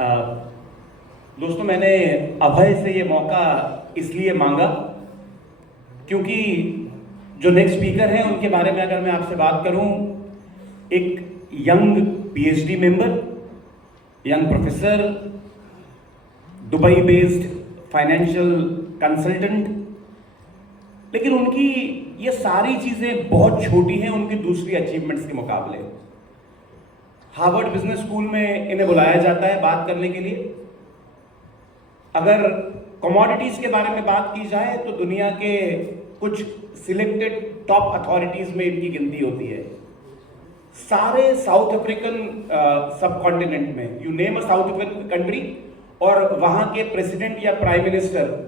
दोस्तों, मैंने अभय से ये मौका इसलिए मांगा क्योंकि जो नेक्स्ट स्पीकर हैं उनके बारे में अगर मैं आपसे बात करूं, एक young PhD member, young professor, Dubai based financial consultant, लेकिन उनकी ये सारी चीजें बहुत छोटी हैं उनकी दूसरी अचीवमेंट्स के मुकाबले। हार्वर्ड बिजनेस स्कूल में इन्हें बुलाया जाता है बात करने के लिए। अगर कमोडिटीज के बारे में बात की जाए तो दुनिया के कुछ सिलेक्टेड टॉप अथॉरिटीज में इनकी गिनती होती है। सारे साउथ अफ्रीकन सब कॉन्टिनेंट में, you name a south African country, और वहां के प्रेसिडेंट या प्राइम मिनिस्टर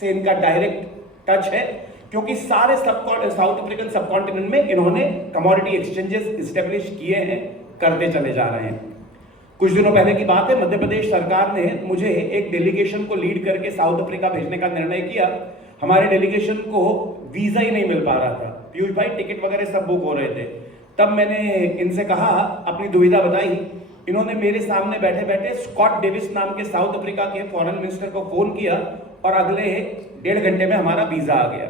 से इनका डायरेक्ट टच है, क्योंकि सारे साउथ अफ्रीकन सब कॉन्टिनेंट में इन्होंने कमोडिटी एक्सचेंजेस इस्टेब्लिश किए हैं, करते चले जा रहे हैं। कुछ दिनों पहले की बात है, मध्य प्रदेश सरकार ने मुझे एक डेलीगेशन को लीड करके साउथ अफ्रीका भेजने का निर्णय किया। हमारे डेलीगेशन को वीजा ही नहीं मिल पा रहा था, पीयूष भाई टिकट वगैरह सब बुक हो रहे थे। तब मैंने इनसे कहा, अपनी दुविधा बताई। इन्होंने मेरे सामने बैठे बैठे स्कॉट डेविस नाम के साउथ अफ्रीका के फॉरेन मिनिस्टर को फोन किया और अगले 1.5 घंटे में हमारा वीजा आ गया।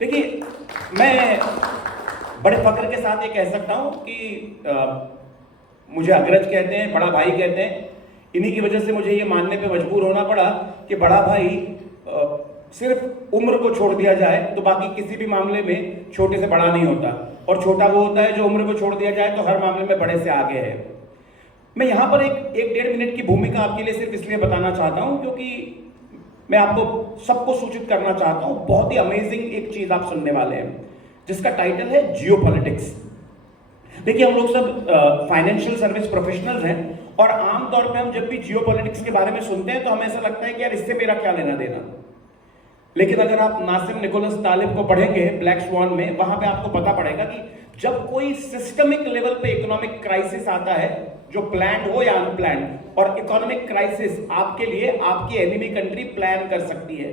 देखिए, मैं बड़े फक्र के साथ ये कह सकता हूं कि मुझे अग्रज कहते हैं, बड़ा भाई कहते हैं। इन्हीं की वजह से मुझे ये मानने पे मजबूर होना पड़ा कि बड़ा भाई सिर्फ उम्र को छोड़ दिया जाए तो बाकी किसी भी मामले में छोटे से बड़ा नहीं होता, और छोटा वो होता है जो उम्र को छोड़ दिया जाए तो हर मामले में बड़े से आगे है। मैं यहां पर एक 1.5 मिनट की भूमिका आपके लिए सिर्फ इसलिए बताना चाहता हूं क्योंकि मैं आपको सबको सूचित करना चाहता हूं, बहुत ही अमेजिंग एक चीज आप सुनने वाले हैं जिसका टाइटल है जियोपॉलिटिक्स। देखिए, हम लोग सब फाइनेंशियल सर्विस प्रोफेशनल्स हैं और आमतौर पे हम जब भी जियोपॉलिटिक्स के बारे में सुनते हैं तो हमें ऐसा लगता है कि यार इससे मेरा क्या लेना देना। लेकिन अगर आप नासिम निकोलस तालिब को पढ़ेंगे ब्लैक स्वान में, वहां पे आपको पता पड़ेगा कि जब कोई सिस्टमिक लेवल पे इकोनॉमिक क्राइसिस आता है, जो प्लान्ड हो या अनप्लान्ड, और इकोनॉमिक क्राइसिस आपके लिए आपकी एनिमी कंट्री प्लान कर सकती है,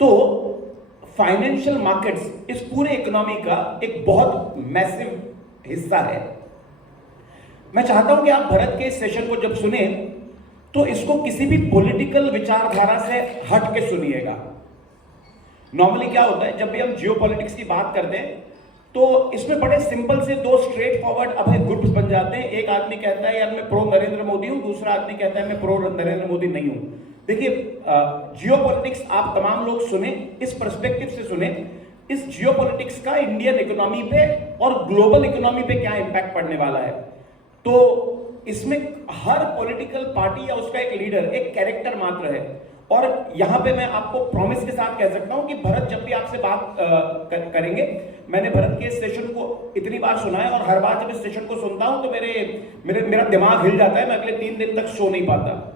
तो फाइनेंशियल मार्केट्स इस पूरे इकोनॉमी का एक बहुत मैसिव हिस्सा है। मैं चाहता हूं कि आप भरत के इस सेशन को जब सुने तो इसको किसी भी पॉलिटिकल विचारधारा से हट के सुनिएगा। नॉर्मली क्या होता है, जब भी हम जियोपॉलिटिक्स की बात करते हैं तो इसमें बड़े सिंपल से 2 स्ट्रेट फॉरवर्ड अभय ग्रुप्स बन जाते हैं। एक आदमी कहता है यार मैं प्रो नरेंद्र मोदी हूं, दूसरा आदमी कहता है मैं प्रो नरेंद्र मोदी नहीं हूं। देखिए, जियोपॉलिटिक्स आप तमाम लोग सुने, इस पर्सपेक्टिव से सुने, इस जियोपॉलिटिक्स का इंडियन इकोनॉमी पे और ग्लोबल इकोनॉमी पे क्या इंपैक्ट पड़ने वाला है। तो इसमें हर पॉलिटिकल पार्टी या उसका एक लीडर एक कैरेक्टर मात्र है। और यहां पे मैं आपको प्रॉमिस के साथ कह सकता हूं कि भरत जब भी आपसे बात करेंगे, मैंने भरत के इस सेशन को इतनी बार सुना है और हर बार जब इस सेशन को सुनता हूं तो मेरा दिमाग हिल जाता है, मैं अगले 3 दिन तक सो नहीं पाता।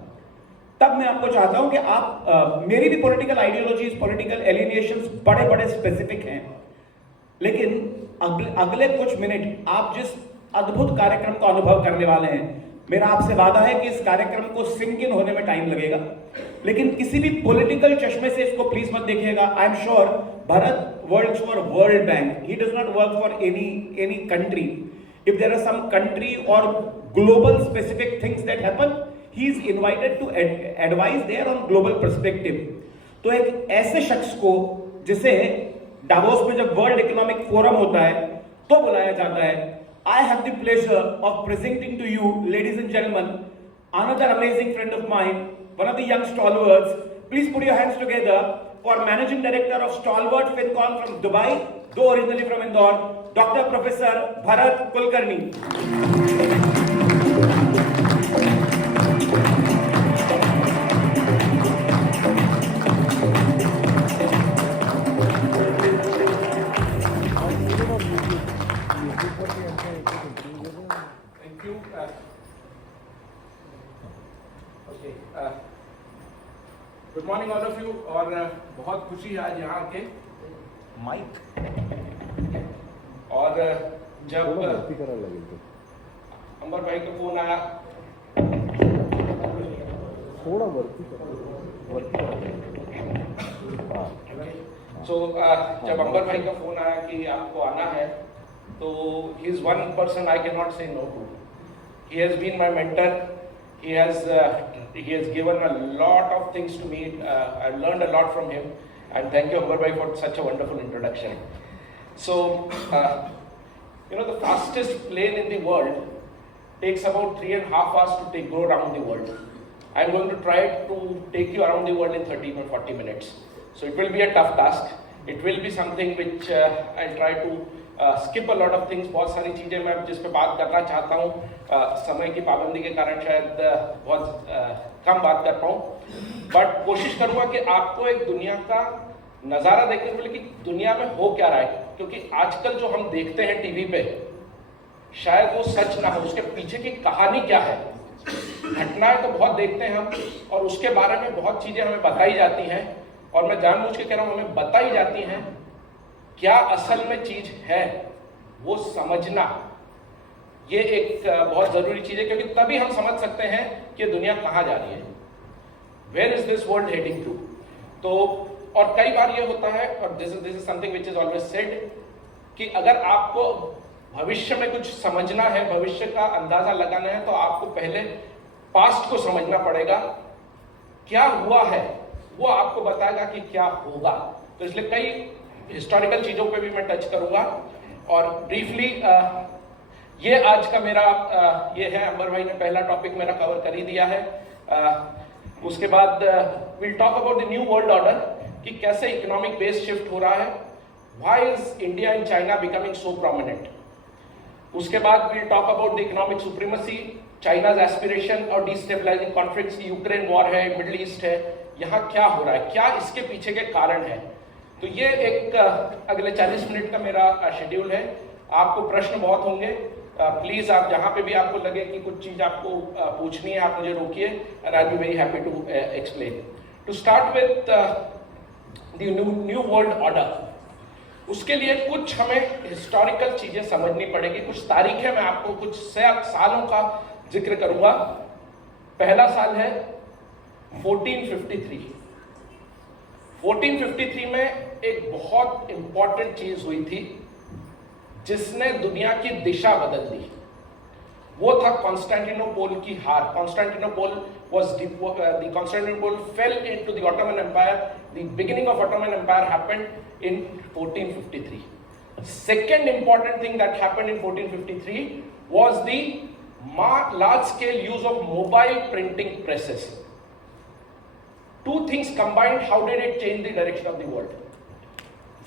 तब मैं आपको चाहता हूं कि आप मेरी भी पॉलिटिकल आइडियोलॉजीज, पॉलिटिकल एलिनेशंस बड़े बड़े स्पेसिफिक हैं, लेकिन अगले कुछ मिनट आप जिस अद्भुत कार्यक्रम का अनुभव करने वाले हैं, मेरा आपसे वादा है कि इस कार्यक्रम को सिंक इन होने में टाइम लगेगा, लेकिन किसी भी पॉलिटिकल चश्मे से इसको प्लीज मत देखिएगा। I am sure Bharat works for World Bank, he does not work for any country. If there are some country or global specific things that happen, he is invited to advise there on global perspective। तो एक ऐसे शख्स को जिसे Davos में जब world economic forum होता है तो बुलाया जाता है, I have the pleasure of presenting to you, ladies and gentlemen, another amazing friend of mine, one of the young stalwarts. Please put your hands together for Managing Director of Stalwart FinCon from Dubai, though originally from Indore, Dr. Professor Bharat Kulkarni. Good morning all of you. और बहुत खुशी है आज यहाँ के mic, और जब अंबर भाई का फोन आया, थोड़ा जब अंबर भाई का फोन आया कि आपको आना है, तो he is one person I can not say no to. He has been my mentor he has given a lot of things to me. I've learned a lot from him, and thank you, Ambar bhai, for such a wonderful introduction. So, the fastest plane in the world takes about 3.5 hours to go around the world. I'm going to try to take you around the world in 30 or 40 minutes. So it will be a tough task. It will be something which I'll try to skip a lot of things. बहुत सारी चीज़ें मैं जिस पे बात करना चाहता हूँ, समय की पाबंदी के कारण शायद बहुत कम बात कर पाऊँ, बट कोशिश करूँगा कि आपको एक दुनिया का नज़ारा देखने को मिले कि दुनिया में हो क्या रहा है, क्योंकि आजकल जो हम देखते हैं टीवी पे शायद वो सच ना हो, उसके पीछे की कहानी क्या है। घटनाएं तो बहुत देखते हैं हम, और उसके बारे में बहुत चीजें हमें बताई जाती हैं, और मैं जानबूझ के कह रहा हूं हमें बताई जाती हैं, क्या असल में चीज है वो समझना ये एक बहुत जरूरी चीज है, क्योंकि तभी हम समझ सकते हैं कि दुनिया कहां जा रही है, where is this world heading to. तो और कई बार ये होता है, और this is something which is always said, कि अगर आपको भविष्य में कुछ समझना है, भविष्य का अंदाजा लगाना है, तो आपको पहले पास्ट को समझना पड़ेगा। क्या हुआ है वो आपको बताएगा कि क्या होगा। तो इसलिए कई हिस्टोरिकल चीजों पे भी मैं टच करूंगा, और ब्रीफली ये आज का मेरा ये है। अंबर भाई ने पहला टॉपिक मेरा कवर कर ही दिया है। उसके बाद will talk about the new world order, कि कैसे इकोनॉमिक बेस शिफ्ट हो रहा है, why is India and China becoming so prominent. उसके बाद will talk about the economic supremacy, China's aspiration और डिस्टेबलाइजिंग कॉन्फ्लिक्ट्स, यूक्रेन वॉर है, मिडिल ईस्ट है, यहाँ क्या हो रहा है, क्या इसके पीछे के कारण है। तो ये एक अगले 40 मिनट का मेरा शेड्यूल है। आपको प्रश्न बहुत होंगे, प्लीज आप जहाँ पे भी आपको लगे कि कुछ चीज आपको पूछनी है, आप मुझे रोकिए, and I will be very happy to explain. To start with the new world order, उसके लिए कुछ हमें हिस्टोरिकल चीजें समझनी पड़ेगी, कुछ तारीखें मैं आपको कुछ सालों का जिक्र करूंगा। पहला साल है 1453। 1453 में एक बहुत इंपॉर्टेंट चीज हुई थी जिसने दुनिया की दिशा बदल दी। वो था कॉन्स्टेंटिनोपल की हार। Constantinople fell into the Ottoman empire. The beginning of Ottoman empire happened in 1453. Second important thing that happened in 1453 was the large scale use of mobile printing presses. Two things combined, how did it change the direction of the world?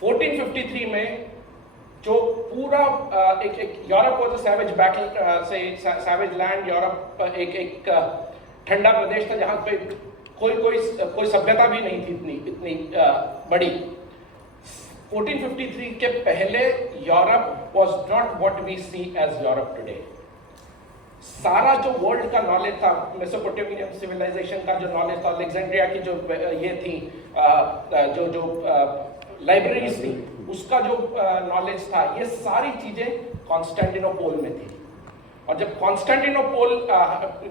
1453 में जो पूरा एक Europe was a savage battle से savage land, Europe एक ठंडा प्रदेश था जहां पे कोई सभ्यता भी नहीं थी इतनी बड़ी। 1453 के पहले Europe was not what we see as Europe today. सारा जो वर्ल्ड का नॉलेज था, मेसोपोटामियन सिविलाइजेशन का जो नॉलेज था, अलेक्जेंड्रिया की जो ये थी जो लाइब्रेरीज थी, उसका जो नॉलेज था, ये सारी चीजें कॉन्स्टेंटिनोपल में थी। और जब कॉन्स्टेंटिनोपल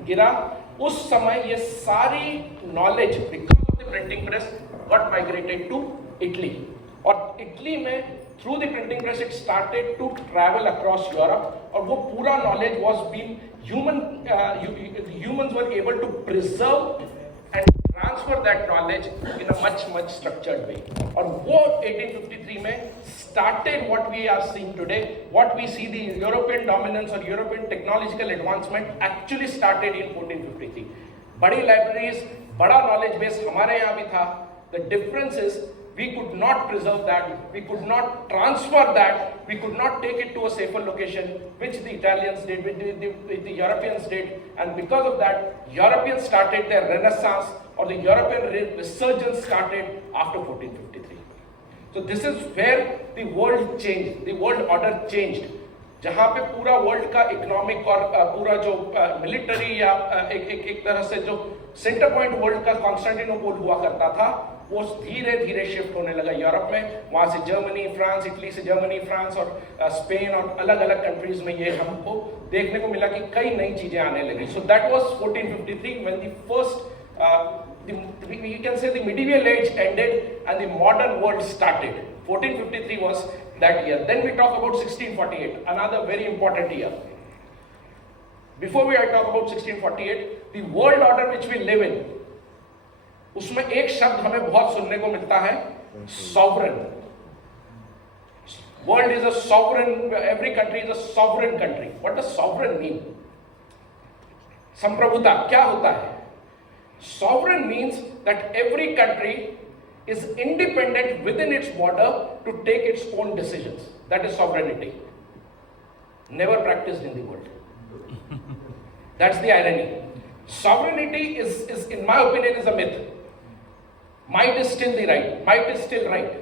गिरा, उस समय ये सारी knowledge because of the printing press got migrated to Italy. और इटली में through the printing press it started to travel across Europe, और वो पूरा knowledge was been humans were able to preserve and transfer that knowledge in a much structured way. और वो 1853 में started what we are seeing today. What we see, the European dominance or European technological advancement actually started in 1453. बड़ी libraries, बड़ा knowledge base हमारे यहाँ भी था. The difference is we could not preserve that, we could not transfer that, we could not take it to a safer location, which the Italians did, the Europeans did, and because of that, Europeans started their renaissance, or the European resurgence started after 1453. So this is where the world changed, the world order changed, जहाँ पे पूरा world का economic और पूरा जो military या एक तरह से जो सेंटर पॉइंट वर्ल्ड का कॉन्स्टेंटिनोपल हुआ करता था, वो धीरे धीरे शिफ्ट होने लगा यूरोप में। वहाँ से जर्मनी, फ्रांस, इटली से जर्मनी, फ्रांस और स्पेन और अलग अलग कंट्रीज में ये हमको देखने को मिला कि कई नई चीजें आने लगी। So that was 1453 when the first we can say the medieval age ended and the modern world started. 1453 was that year. Then we talk about 1648, another very important year. Before we talk about 1648, the world order which we live in, उसमें एक शब्द हमें बहुत सुनने को मिलता है, sovereign. World is a sovereign, every country is a sovereign country. What does sovereign mean? संप्रभुता क्या होता है? Sovereign means that every country is independent within its border to take its own decisions. That is sovereignty. Never practiced in the world. That's the irony. Sovereignty is, in my opinion, is a myth. Might is still the right. Might is still right.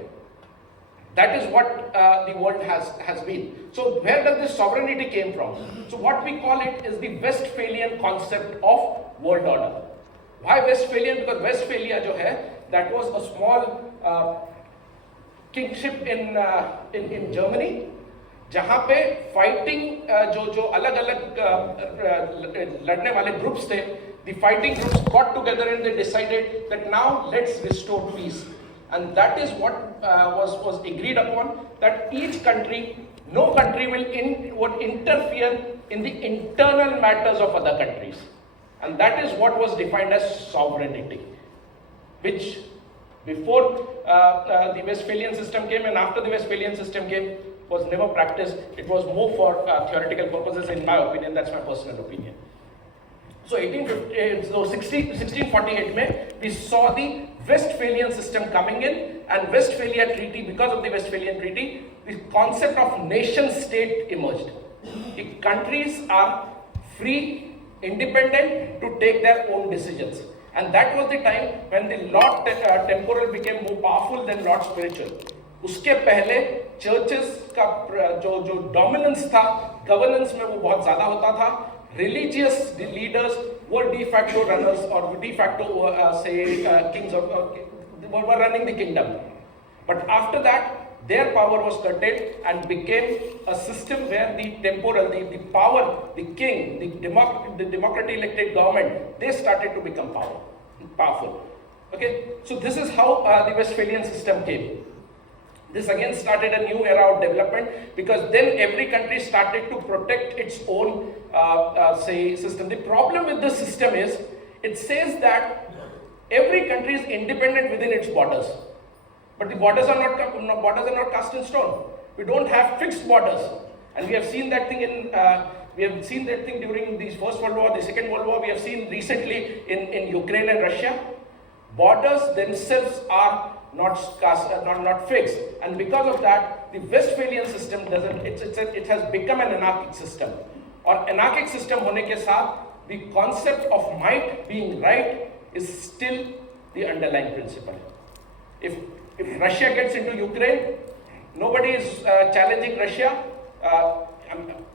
That is what the world has been. So where does this sovereignty came from? So what we call it is the Westphalian concept of world order. Why Westphalian? Because Westphalia जो है, that was a small kingship in Germany, जहाँ पे fighting जो अलग अलग लड़ने वाले groups थे, the fighting groups got together and they decided that now let's restore peace, and that is what was agreed upon, that each country, no country would interfere in the internal matters of other countries, and that is what was defined as sovereignty, which before the Westphalian system came and after the Westphalian system came was never practiced. It was more for theoretical purposes, in my opinion. That's my personal opinion. So 1648 में we saw the Westphalian system coming in, and Westphalia Treaty, because of the Westphalian Treaty, the concept of nation state emerged. The countries are free, independent to take their own decisions. And that was the time when the Lord temporal became more powerful than Lord spiritual. उसके पहले churches का जो dominance था governance में वो बहुत ज्यादा होता था. Religious leaders were de facto runners or de facto kings of were running the kingdom. But after that, their power was curtailed and became a system where the temporal, the power, the king, the democratically elected government, they started to become powerful. Okay, so this is how the Westphalian system came. This again started a new era of development, because then every country started to protect its own system. The problem with this system is it says that every country is independent within its borders, but the borders are not cast in stone. We don't have fixed borders, and we have seen that thing during the First World War, the Second World War. We have seen recently in Ukraine and Russia. Borders themselves are not fixed, and because of that, the Westphalian system doesn't. It has become an anarchic system. Or anarchic system होने के साथ, the concept of might being right is still the underlying principle. If Russia gets into Ukraine, nobody is challenging Russia.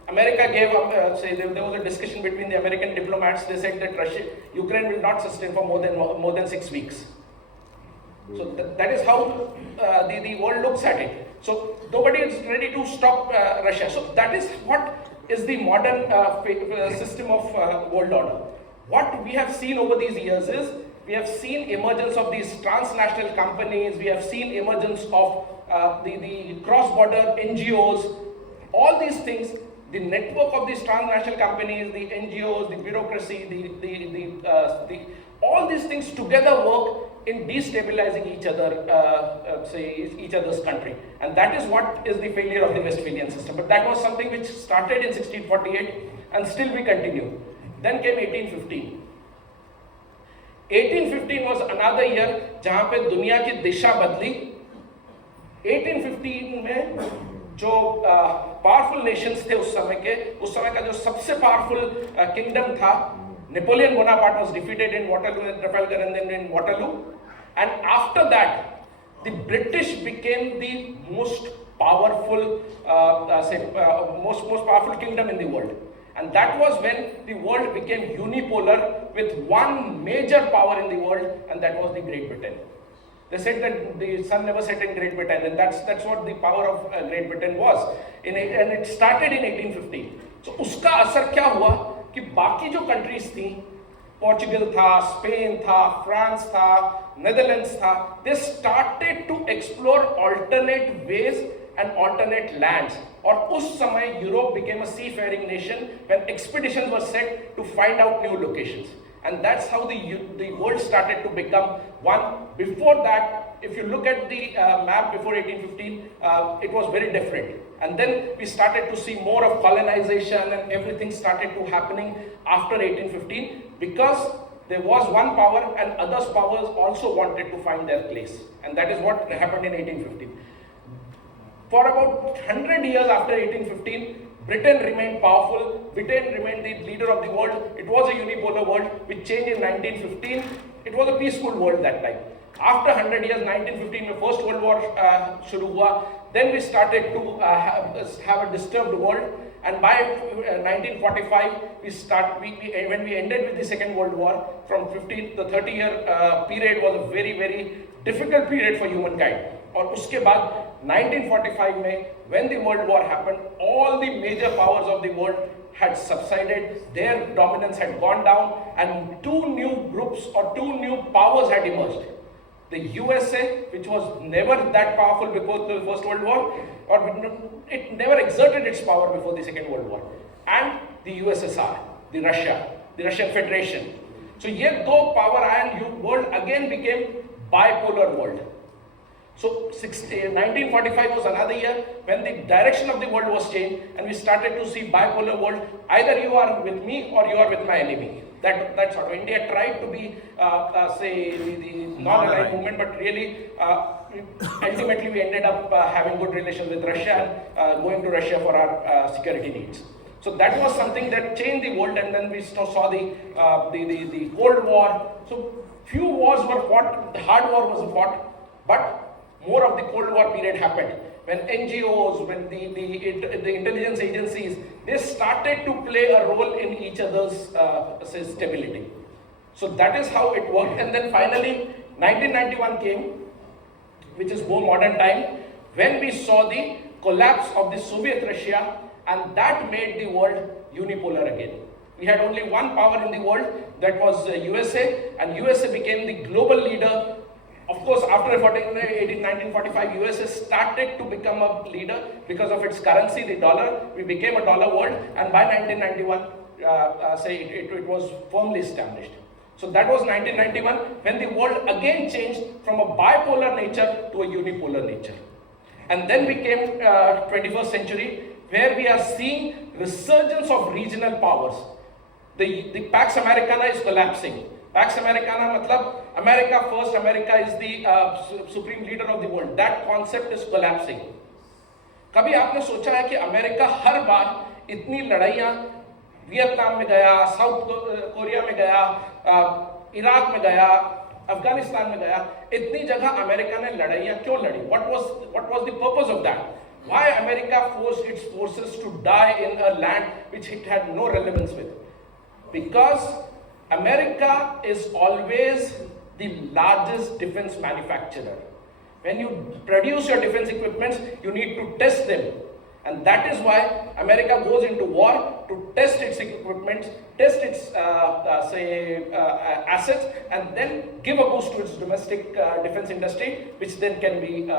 America gave up. There was a discussion between the American diplomats. They said that Ukraine will not sustain for more than 6 weeks. So that is how the world looks at it. So nobody is ready to stop Russia. So that is what is the modern system of world order. What we have seen over these years is we have seen emergence of these transnational companies. We have seen emergence of the cross-border NGOs. All these things, the network of these transnational companies, the NGOs, the bureaucracy, all these things together work in destabilizing each other's country, and that is what is the failure of the Westphalian system. But that was something which started in 1648, and still we continue. Then came 1815. 1815 was another year जहाँ पे दुनिया की दिशा बदली. 1815 में जो powerful Nations थे उस समय का जो सबसे पावरफुल किंगडम था, Napoleon Bonaparte was defeated in Waterloo and Trafalgar, and then in Waterloo. And after that, the British became the most powerful, most powerful kingdom in the world. And that was when the world became unipolar with one major power in the world, and that was the Great Britain. They said that the sun never set in Great Britain, and that's what the power of Great Britain was. And it started in 1815. So उसका असर क्या हुआ कि बाकी जो countries थी, Portugal था, Spain था, फ्रांस था, नेदरलैंड्स था, they started to explore alternate ways and alternate lands. और उस समय Europe became a seafaring nation when expeditions were set to find out new locations. And that's how the world started to become one. Before that, if you look at the map before 1815, it was very different. And then we started to see more of colonization and everything started to happening after 1815 because there was one power and other powers also wanted to find their place. And that is what happened in 1815. For about 100 years after 1815, Britain remained powerful, Britain remained the leader of the world. It was a unipolar world which changed in 1915. It was a peaceful world that time. After 100 years, 1915, the First World War shuru hua. Then we started to have a disturbed world. And by 1945, when we ended with the Second World War, from 15 the 30-year period was a very, very difficult period for humankind. और उसके बाद 1945 में when the World War happened, all the major powers of the world had subsided, their dominance had gone down, and two new groups or two new powers had emerged. The USA, which was never that powerful before the First World War, or it never exerted its power before the Second World War, and the USSR, the Russian Federation. So ये दो power and world again became bipolar world. So 1945 was another year when the direction of the world was changed and we started to see bipolar world. Either you are with me or you are with my enemy. That's how India tried to be, say, the non-aligned movement, but really, ultimately we ended up having good relations with Russia and going to Russia for our security needs. So that was something that changed the world, and then we saw the Cold War. So few wars were fought, the hard war was fought, but more of the Cold War period happened. When NGOs, when the intelligence agencies, they started to play a role in each other's stability. So that is how it worked. And then finally, 1991 came, which is more modern time, when we saw the collapse of the Soviet Russia, and that made the world unipolar again. We had only one power in the world, that was USA, and USA became the global leader. Of course, after 1945, USA started to become a leader because of its currency, the dollar. We became a dollar world, and by 1991, it was firmly established. So that was 1991 when the world again changed from a bipolar nature to a unipolar nature. And then we came 21st century, where we are seeing resurgence of regional powers. The Pax Americana is collapsing. Pax Americana matlab America first, America is the supreme leader of the world. That concept is collapsing. कभी आपने सोचा है कि America हर बार इतनी लड़ाइयाँ Vietnam में गया, south Korea में गया, इराक में गया, अफगानिस्तान में गया, इतनी जगह अमेरिका ने लड़ाइयाँ क्यों लड़ी? What was the purpose of that? Why America forced its forces to die in a land which it had no relevance with? Because America is always the largest defense manufacturer. When you produce your defense equipments, you need to test them. And that is why America goes into war to test its equipment, test its assets, and then give a boost to its domestic defense industry, which then can be,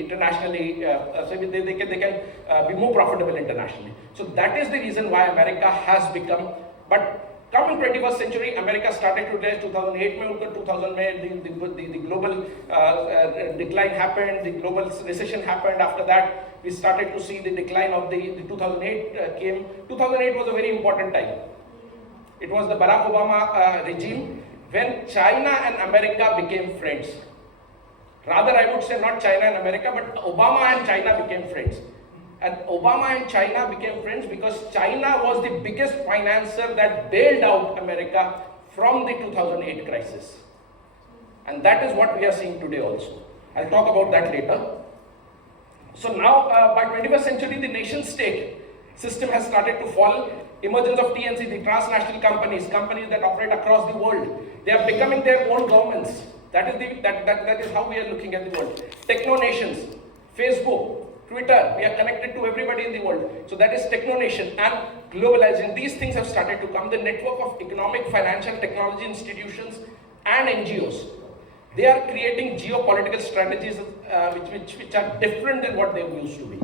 internationally, they can be more profitable internationally. So that is the reason why America has become, but come in 21st century, America started to rise. 2008 में 2000 में the global decline happened, the global recession happened. After that, we started to see the decline of the 2008 came. 2008 was a very important time. It was the Barack Obama regime when China and America became friends. Rather, I would say not China and America, but Obama and China became friends. And Obama and China became friends because China was the biggest financier that bailed out America from the 2008 crisis. And that is what we are seeing today also. I'll talk about that later. So now, by 21st century, the nation state system has started to fall. Emergence of TNC, the transnational companies that operate across the world, they are becoming their own governments. That is how we are looking at the world. Techno nations, Facebook, Twitter, we are connected to everybody in the world. So that is techno-nation and globalizing. These things have started to come. The network of economic, financial, technology institutions and NGOs. they are creating geopolitical strategies which are different than what they used to be.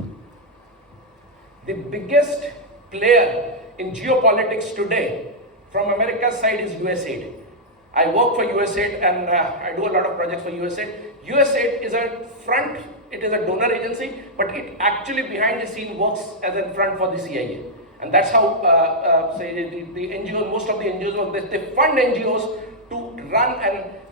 The biggest player in geopolitics today from America's side is USAID. I work for USAID and I do a lot of projects for USAID. USAID is a front, it is a donor agency, but it actually behind the scene works as a front for the CIA. And that's how, say, the NGOs, most of the NGOs, they fund NGOs to run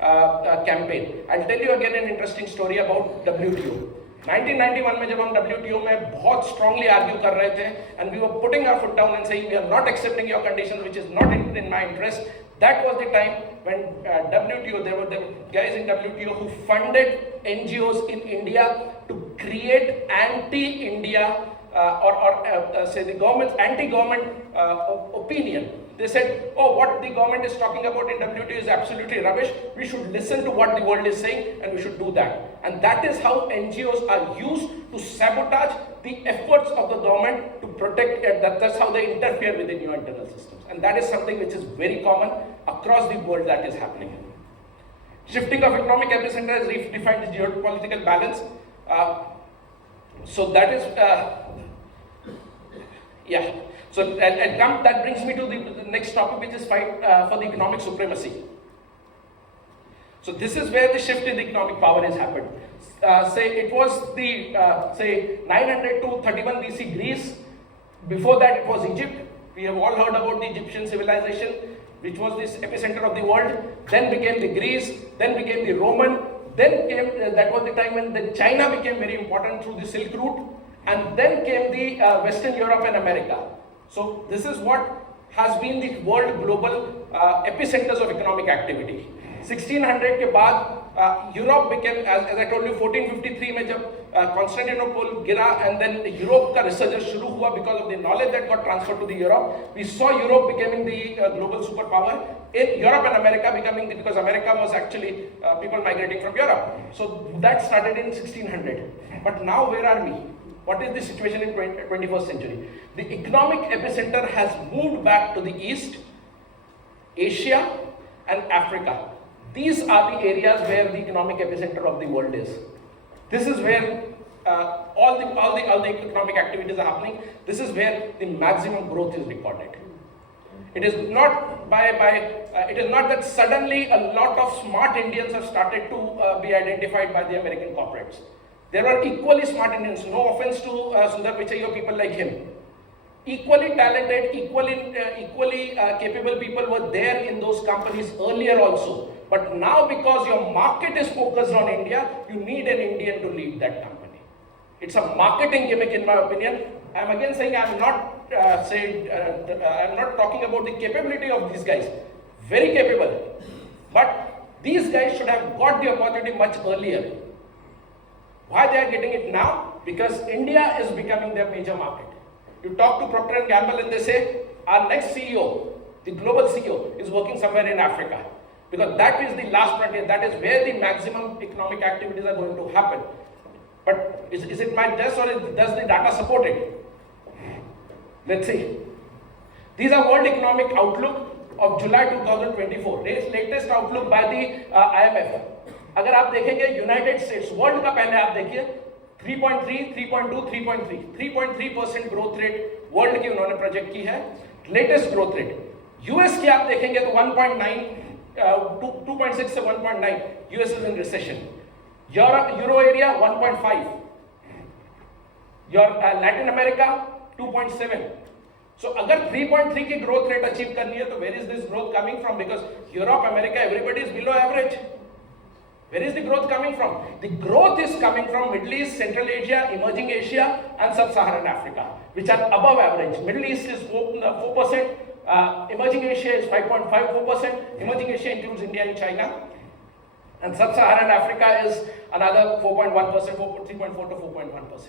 a campaign. I'll tell you again an interesting story about WTO. 1991 में जब हम WTO में बहुत strongly argue कर रहे थे, and we were putting our foot down and saying we are not accepting your conditions, which is not in my interest. That was the time when WTO, there were the guys in WTO who funded NGOs in India to create anti-India say the government's anti-government opinion. They said, oh, what the government is talking about in WTO is absolutely rubbish. We should listen to what the world is saying and we should do that. And that is how NGOs are used to sabotage the efforts of the government to protect it. That's how they interfere within your internal systems. And that is something which is very common across the world that is happening. Shifting of economic epicenter has redefined the geopolitical balance. So that is, yeah. So that brings me to the next topic, which is fight for the economic supremacy. So this is where the shift in the economic power has happened. Say it was the say 900 to 31 BC Greece. Before that it was Egypt. We have all heard about the Egyptian civilization, which was this epicenter of the world. Then became the Greece. Then became the Roman. Then came that was the time when the China became very important through the Silk Route. And then came the Western Europe and America. So this is what has been the world global epicenters of economic activity. 1600 के बाद Europe became, as I told you, 1453 में जब Constantinople गिरा, and then Europe का resurgence शुरू हुआ because of the knowledge that got transferred to the Europe. We saw Europe becoming the global superpower. In Europe and America becoming, because America was actually people migrating from Europe. So that started in 1600. But now where are we? What is the situation in 21st century? The economic epicenter has moved back to the east, Asia and Africa. These are the areas where the economic epicenter of the world is. This is where all the economic activities are happening. This is where the maximum growth is recorded. It is not it is not that suddenly a lot of smart Indians have started to be identified by the American corporates. There were equally smart Indians, no offense to Sundar Pichai or people like him. Equally talented, equally capable people were there in those companies earlier also. But now because your market is focused on India, you need an Indian to lead that company. It's a marketing gimmick in my opinion. I'm again saying I'm not I'm not talking about the capability of these guys. Very capable. But these guys should have got the opportunity much earlier. Why they are getting it now? Because India is becoming their major market. You talk to Procter & Gamble and they say, our next CEO, the global CEO, is working somewhere in Africa. Because that is the last frontier, that is where the maximum economic activities are going to happen. But is it my guess or does the data support it? Let's see. These are World Economic Outlook of July 2024. Latest outlook by the IMF. अगर आप देखेंगे United states world का पहले आप देखिए 3.3, 3.2, 3.3, 3.3% growth rate world की उन्होंने project की है. लेटेस्ट ग्रोथ रेट यूएस की आप देखेंगे तो 1.9, 2.6 से 1.9. US is in recession. Euro area 1.5. Latin America 2.7. So अगर 3.3 की ग्रोथ रेट अचीव करनी है तो where is this growth coming from? Because Europe, America, everybody is below average. Where is the growth coming from? The growth is coming from Middle East, Central Asia, Emerging Asia and Sub-Saharan Africa, which are above average. Middle East is 4%, Emerging Asia is 5.54%, Emerging Asia includes India and China, and Sub-Saharan Africa is another 4.1%, 3.4 to 4.1%.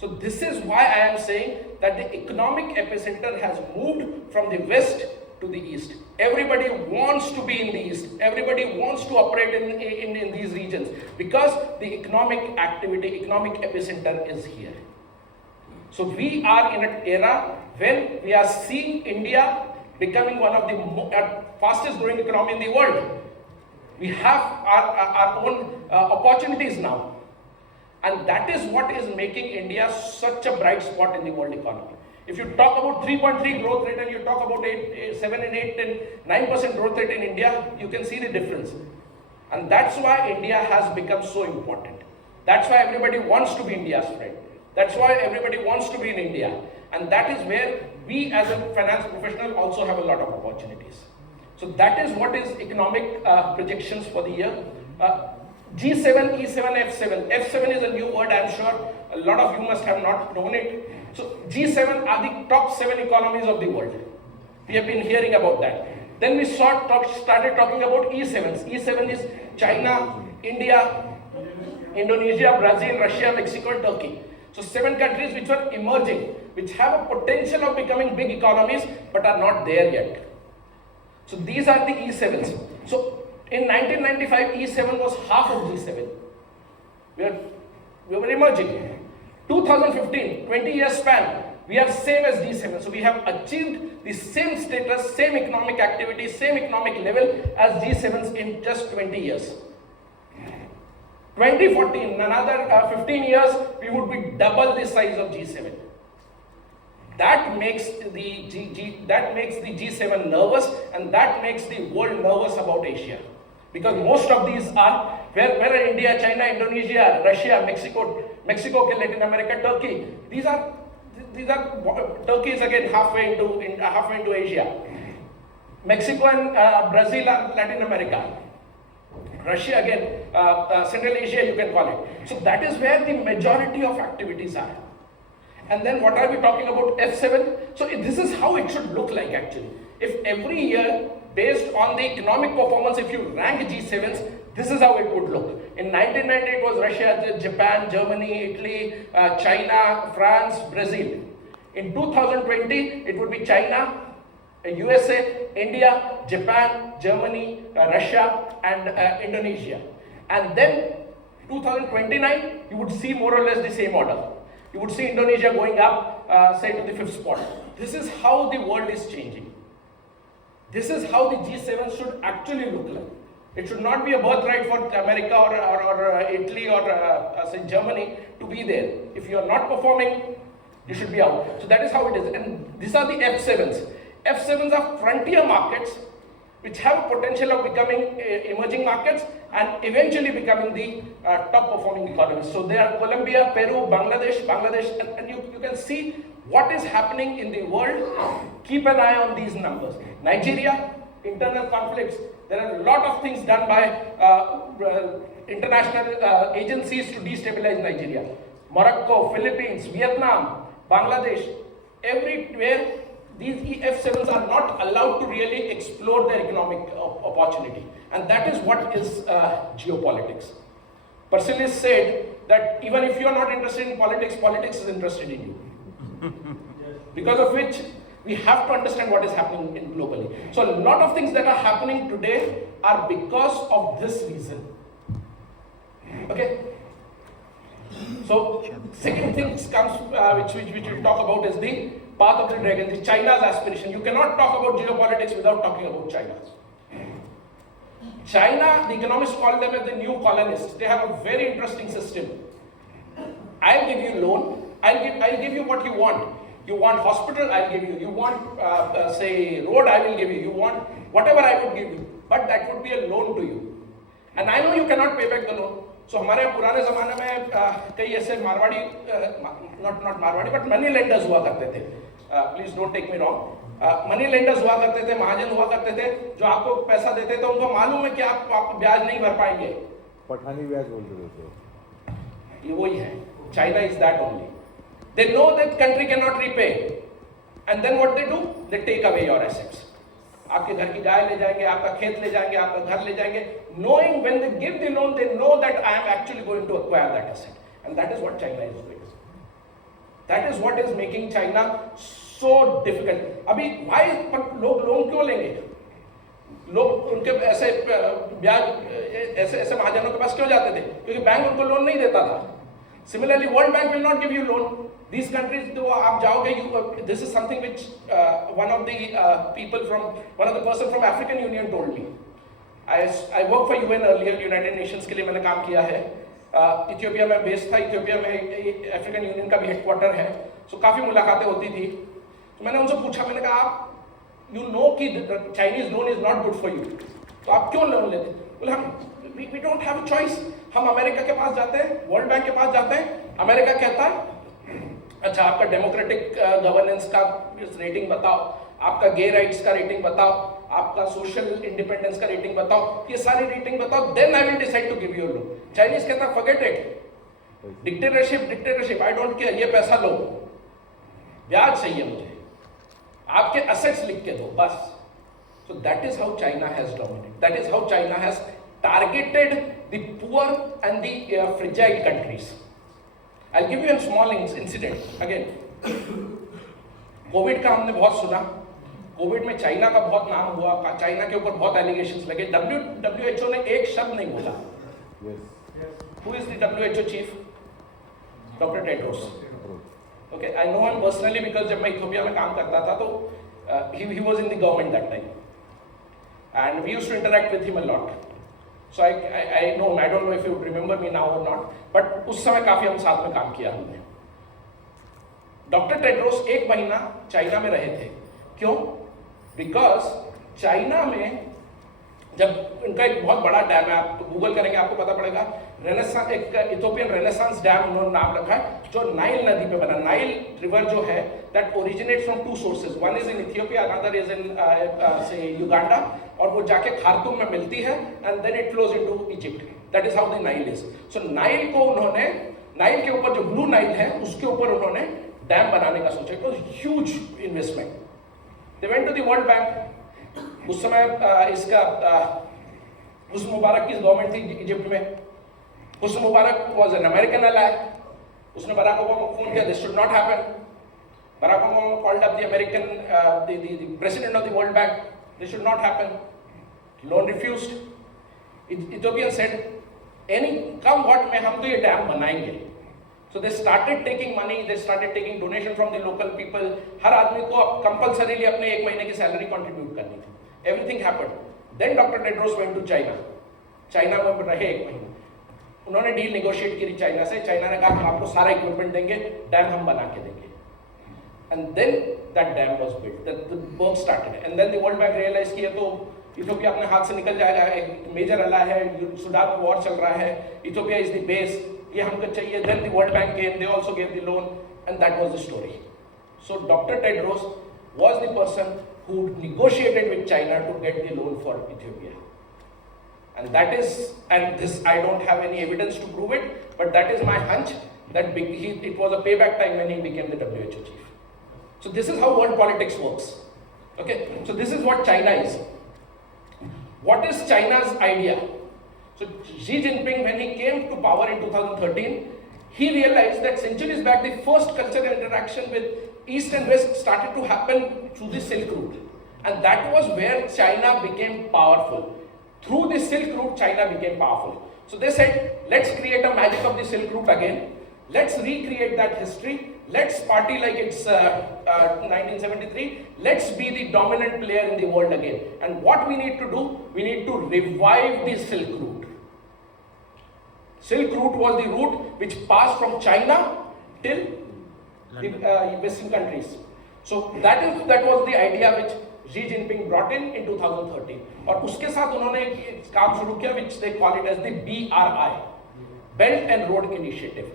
So this is why I am saying that the economic epicenter has moved from the west to the east. Everybody wants to be in the east. Everybody wants to operate in these regions because the economic activity, economic epicenter is here. So we are in an era when we are seeing India becoming one of the fastest growing economy in the world. We have our own opportunities now. And that is what is making India such a bright spot in the world economy. If you talk about 3.3 growth rate and you talk about 7 and 8 and 9% growth rate in India, you can see the difference. And that's why India has become so important. That's why everybody wants to be India's friend. That's why everybody wants to be in India. And that is where we as a finance professional also have a lot of opportunities. So that is what is economic projections for the year. G7, E7, F7. F7 is a new word, I'm sure a lot of you must have not known it. So G7 are the top 7 economies of the world. We have been hearing about that. Then we started talking about E7s. E7 is China, India, Indonesia, Brazil, Russia, Mexico, and Turkey. So 7 countries which were emerging, which have a potential of becoming big economies, but are not there yet. So these are the E7s. So in 1995, E7 was half of G7. We were emerging. 2015, 20 years span, we are same as G7. So we have achieved the same status, same economic activity, same economic level as G7s in just 20 years. 2014, another 15 years, we would be double the size of G7. That makes the G7 nervous, and that makes the world nervous about Asia. Because most of these are, where are India, China, Indonesia, Russia, Mexico, Latin America, Turkey. These are Turkey is again halfway into Asia. Mexico and Brazil are Latin America. Russia again, Central Asia you can call it. So that is where the majority of activities are. And then what are we talking about? F7. So this is how it should look like actually. If every year, based on the economic performance, if you rank G7s, this is how it would look. In 1990 it was Russia, Japan, Germany, Italy, China, France, Brazil. In 2020 it would be China, USA, India, Japan, Germany, Russia, and Indonesia. And then 2029 you would see more or less the same order. You would see Indonesia going up, say to the 5th spot. This is how the world is changing. This is how the G7 should actually look like. It should not be a birthright for America or Italy or say Germany to be there. If you are not performing, you should be out. So that is how it is. And these are the F7s. F7s are frontier markets which have potential of becoming emerging markets and eventually becoming the top performing economies. So they are Colombia, Peru, Bangladesh, and you can see what is happening in the world. Keep an eye on these numbers. Nigeria, internal conflicts. There are a lot of things done by international agencies to destabilize Nigeria. Morocco, Philippines, Vietnam, Bangladesh, everywhere these F7s are not allowed to really explore their economic opportunity. And that is what is geopolitics. Persilis said that even if you are not interested in politics, politics is interested in you. Because of which we have to understand what is happening globally. So a lot of things that are happening today are because of this reason. Okay? So second thing comes which we'll talk about is the path of the dragon, the China's aspiration. You cannot talk about geopolitics without talking about China. China, the economists call them as the new colonists. They have a very interesting system. I'll give you loan. I'll give you what you want. You want hospital, I'll give you. You want, say, road, I will give you. You want whatever I would give you. But that would be a loan to you. And I know you cannot pay back the loan. So हमारे पुराने ज़माने में कई ऐसे Marwari, not Marwari, but money lenders हुआ करते थे. Please don't take me wrong. Money lenders हुआ करते थे, महाजन हुआ करते थे, जो आपको पैसा देते थे, उनको मालूम है कि आप ब्याज नहीं भर पाएंगे. पठानी ब्याज बोलते थे. ये वही है. China is that only. They know that country cannot repay, and then what they do? They take away your assets. आपके घर की गाय ले जाएंगे, आपका खेत ले जाएंगे, आपका घर ले जाएंगे. Knowing when they give the loan, they know that I am actually going to acquire that asset, and that is what China is doing. That is what is making China so difficult. अभी why लोग loan क्यों लेंगे? लोग उनके ऐसे ब्याज ऐसे महाजनों के पास क्यों जाते थे? क्योंकि बैंक उनको लोन नहीं देता था. Similarly, World Bank will not give you loan. These countries, तो आप जाओगे, this is something which one of the person from African Union told me. I worked for UN earlier, United Nations के लिए मैंने काम किया है. इथियोपिया में बेस्ड था. इथियोपिया में अफ्रीकन यूनियन का भी हेडक्वार्टर है. सो काफ़ी मुलाकातें होती थी. तो मैंने उनसे पूछा, मैंने कहा आप यू नो कि Chinese loan is not good for you, तो आप क्यों लोन लेते? बोले हम we don't have a choice. हम अमेरिका के पास जाते हैं, वर्ल्ड बैंक के पास जाते हैं, अमेरिका कहता है अच्छा आपका डेमोक्रेटिक गवर्नेंस का रेटिंग बताओ, आपका गे राइट्स का रेटिंग बताओ, आपका सोशल इंडिपेंडेंस का रेटिंग बताओ, ये सारी रेटिंग बताओ, then I will decide to give you loan. Chinese कहता है forget it, dictatorship I don't care, ये पैसा लो, ब्याज चाहिए मुझे, आपके असेट्स लिख के दो बस. So that is how China has dominated. That is how China has targeted the poor and the fragile countries. I'll give you a small incident. Again, Covid का हमने बहुत सुना. कोविड में चाइना का बहुत नाम हुआ, चाइना के ऊपर बहुत एलिगेशंस लगे. WHO ने एक शब्द नहीं बोला. Who is the WHO chief? Dr. Tedros. Okay, I know him personally because जब मैं इथियोपिया में काम करता था तो he was in the government that time. And we used to interact with him a lot. So I know him. I don't know if you remember me now or not, but उस समय काफी हम साथ में काम किया हमने. Doctor Tedros एक महीना चाइना में रहे थे. क्यों? बिकॉज चाइना में जब उनका एक बहुत बड़ा डैम है, आप गूगल करेंगे आपको पता पड़ेगा, रेनेसांस, एक इथोपियन रेनेसांस डैम उन्होंने नाम रखा है, जो नाइल नदी पे बना. नाइल रिवर जो है that originates from two sources, one is in Ethiopia, another is in say Uganda, और वो जाके खार्तूम में मिलती है and then it flows into Egypt. That is how the Nile is. So Nile को उन्होंने, नाइल के ऊपर जो ब्लू नाइल है उसके ऊपर उन्होंने डैम बनाने का सोचा. It was huge investment. They went to the World Bank. उस समय इसका हुस्न मुबारक की गवर्नमेंट थी इजिप्ट में. Hosni Mubarak was an American ally. उसने बराक ओबामा को फोन किया, this should not happen. Barack Obama called up the American the president of the World Bank, this should not happen. Loan refused. Ethiopian said any come what में हम तो ये dam बनाएंगे. So they started taking money, they started taking donation from the local people. हर आदमी को compulsorily अपने एक महीने की सैलरी कंट्रीब्यूट करनी थी. Everything happened. Then Dr. Tedros went to China. China में रहे एक महीने. उन्होंने डील नेगोशिएट की चाइना से. चाइना ने कहा हम आपको सारा इक्विपमेंट देंगे, डैम हम बना के देंगे. And then that dam was built. The work started. And then the World Bank realized कि ये तो इथियोपिया अपने हाथ से निकल जाएगा. एक मेजर अला है, सुडान में वॉर चल रहा है, इथियोपिया इज द बेस, ये हमको चाहिए. Then the World Bank came, they also gave the loan, and that was the story. So Dr. Tedros was the person who negotiated with China to get the loan for Ethiopia. And that is, and this I don't have any evidence to prove it, but that is my hunch that it was a payback time when he became the WHO chief. So this is how world politics works. Okay, so this is what China is. What is China's idea? So Xi Jinping, when he came to power in 2013, he realized that centuries back the first cultural interaction with East and West started to happen through the Silk Route. And that was where China became powerful. Through the Silk Route, China became powerful. So they said, let's create a magic of the Silk Route again. Let's recreate that history. Let's party like it's 1973. Let's be the dominant player in the world again. And what we need to do, we need to revive the Silk Route. Silk Route was the route which passed from China till the Western countries. So that was the idea which Xi Jinping brought in 2013. और उसके साथ उन्होंने एक काम शुरू किया which they call it as the BRI, Belt and Road Initiative.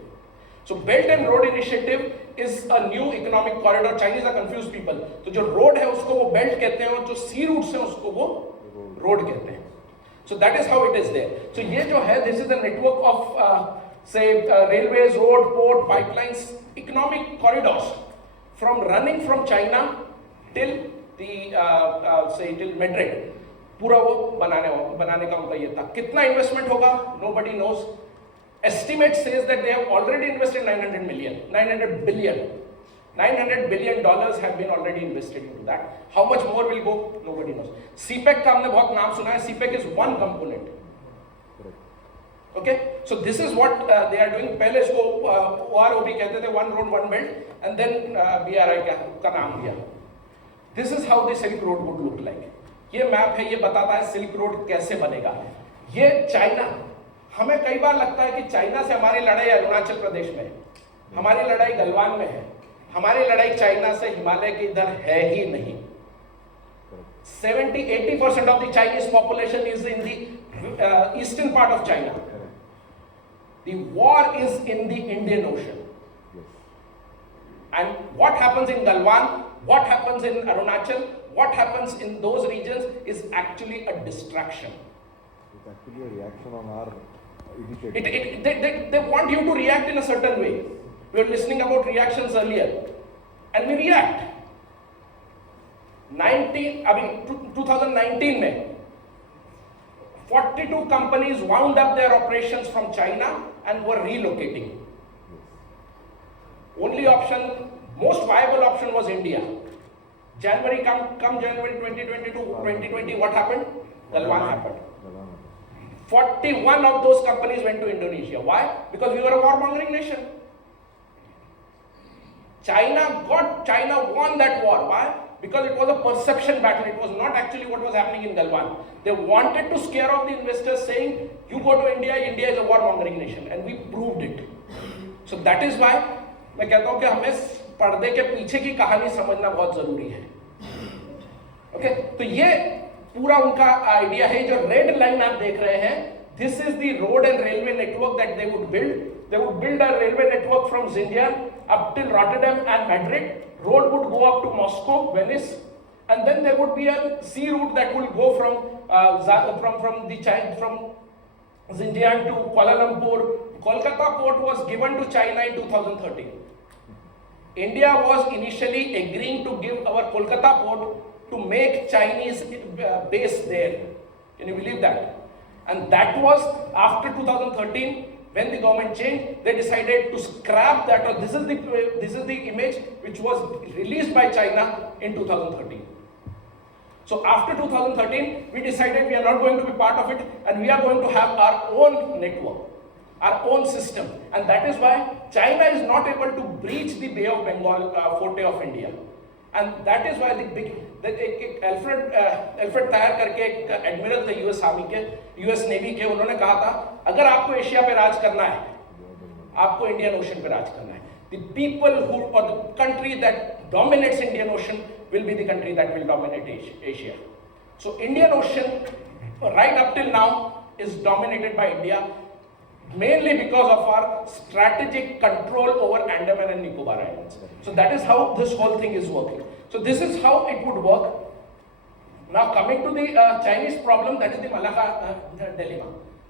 So Belt and Road Initiative is a new economic corridor. Chinese are confused people. तो जो road है उसको वो belt कहते हैं और जो sea routes हैं उसको वो road कहते हैं. So that is how it is there. So ये जो है, this is a network of say railways, road, port, pipelines, economic corridors from running from China till the say till Madrid. पूरा वो बनाने का उनका ये था. कितना इन्वेस्टमेंट होगा? Nobody knows. Estimate says that they have already invested 900 billion. $900 billion have been already invested into that. How much more will go? Nobody knows. CPEC का हमने बहुत नाम सुना है. CPEC is one component. Okay, so this is what they are doing. पहले इसको OROB कहते थे, one road one belt, and then BRI का नाम दिया. This is how the Silk Road would look like. ये मैप है, ये बताता है सिल्क रोड कैसे बनेगा। ये चाइना, हमें कई बार लगता है कि चाइना से हमारी लड़ाई अरुणाचल प्रदेश में है, हमारी लड़ाई गलवान में है, हमारी लड़ाई चाइना से हिमालय के इधर है ही नहीं। 70-80% of the Chinese population is in the eastern part of China. The war is in the Indian Ocean. And what happens in Galwan, what happens in Arunachal, what happens in those regions is actually a distraction. It's actually a reaction on our initiative. They want you to react in a certain way. We were listening about reactions earlier, and we react. 2019 में 42 companies wound up their operations from China and were relocating. Only option, most viable option was India. January come January 2020, what happened? Galwan happened. 41 of those companies went to Indonesia. Why? Because we were a warmongering nation. China won that war. Why? Because it was a perception battle. It was not actually what was happening in Galwan. They wanted to scare off the investors, saying, you go to India, India is a warmongering nation. And we proved it. So that is why मैं कहता हूं कि हमें पर्दे के पीछे की कहानी समझना बहुत जरूरी है। ओके, तो ये पूरा उनका आइडिया है। जो रेड लाइन आप देख रहे हैं, this is the road and railway network that they would build. They would build a railway network from Xinjiang up till Rotterdam and Madrid. Road would go up to Moscow, Venice, and then there would be a sea route that will go from Xinjiang to Kuala Lumpur. Kolkata port was given to China in 2013. India was initially agreeing to give our Kolkata port to make Chinese base there. Can you believe that? And that was after 2013. When the government changed, they decided to scrap that. This is the image which was released by China in 2013. So after 2013, we decided we are not going to be part of it, and we are going to have our own network, our own system. And that is why China is not able to breach the Bay of Bengal forte of India. And that is why Alfred Thayer करके एक admiral थे US army के, US navy के, उन्होंने कहा था अगर आपको एशिया पे राज करना है, आपको इंडियन ओशन पे राज करना है. The people who, or the country that dominates Indian Ocean will be the country that will dominate Asia. So Indian Ocean right up till now is dominated by India, mainly because of our strategic control over Andaman and Nicobar Islands. So that is how this whole thing is working. So this is how it would work. Now coming to the Chinese problem, that is the Malacca dilemma.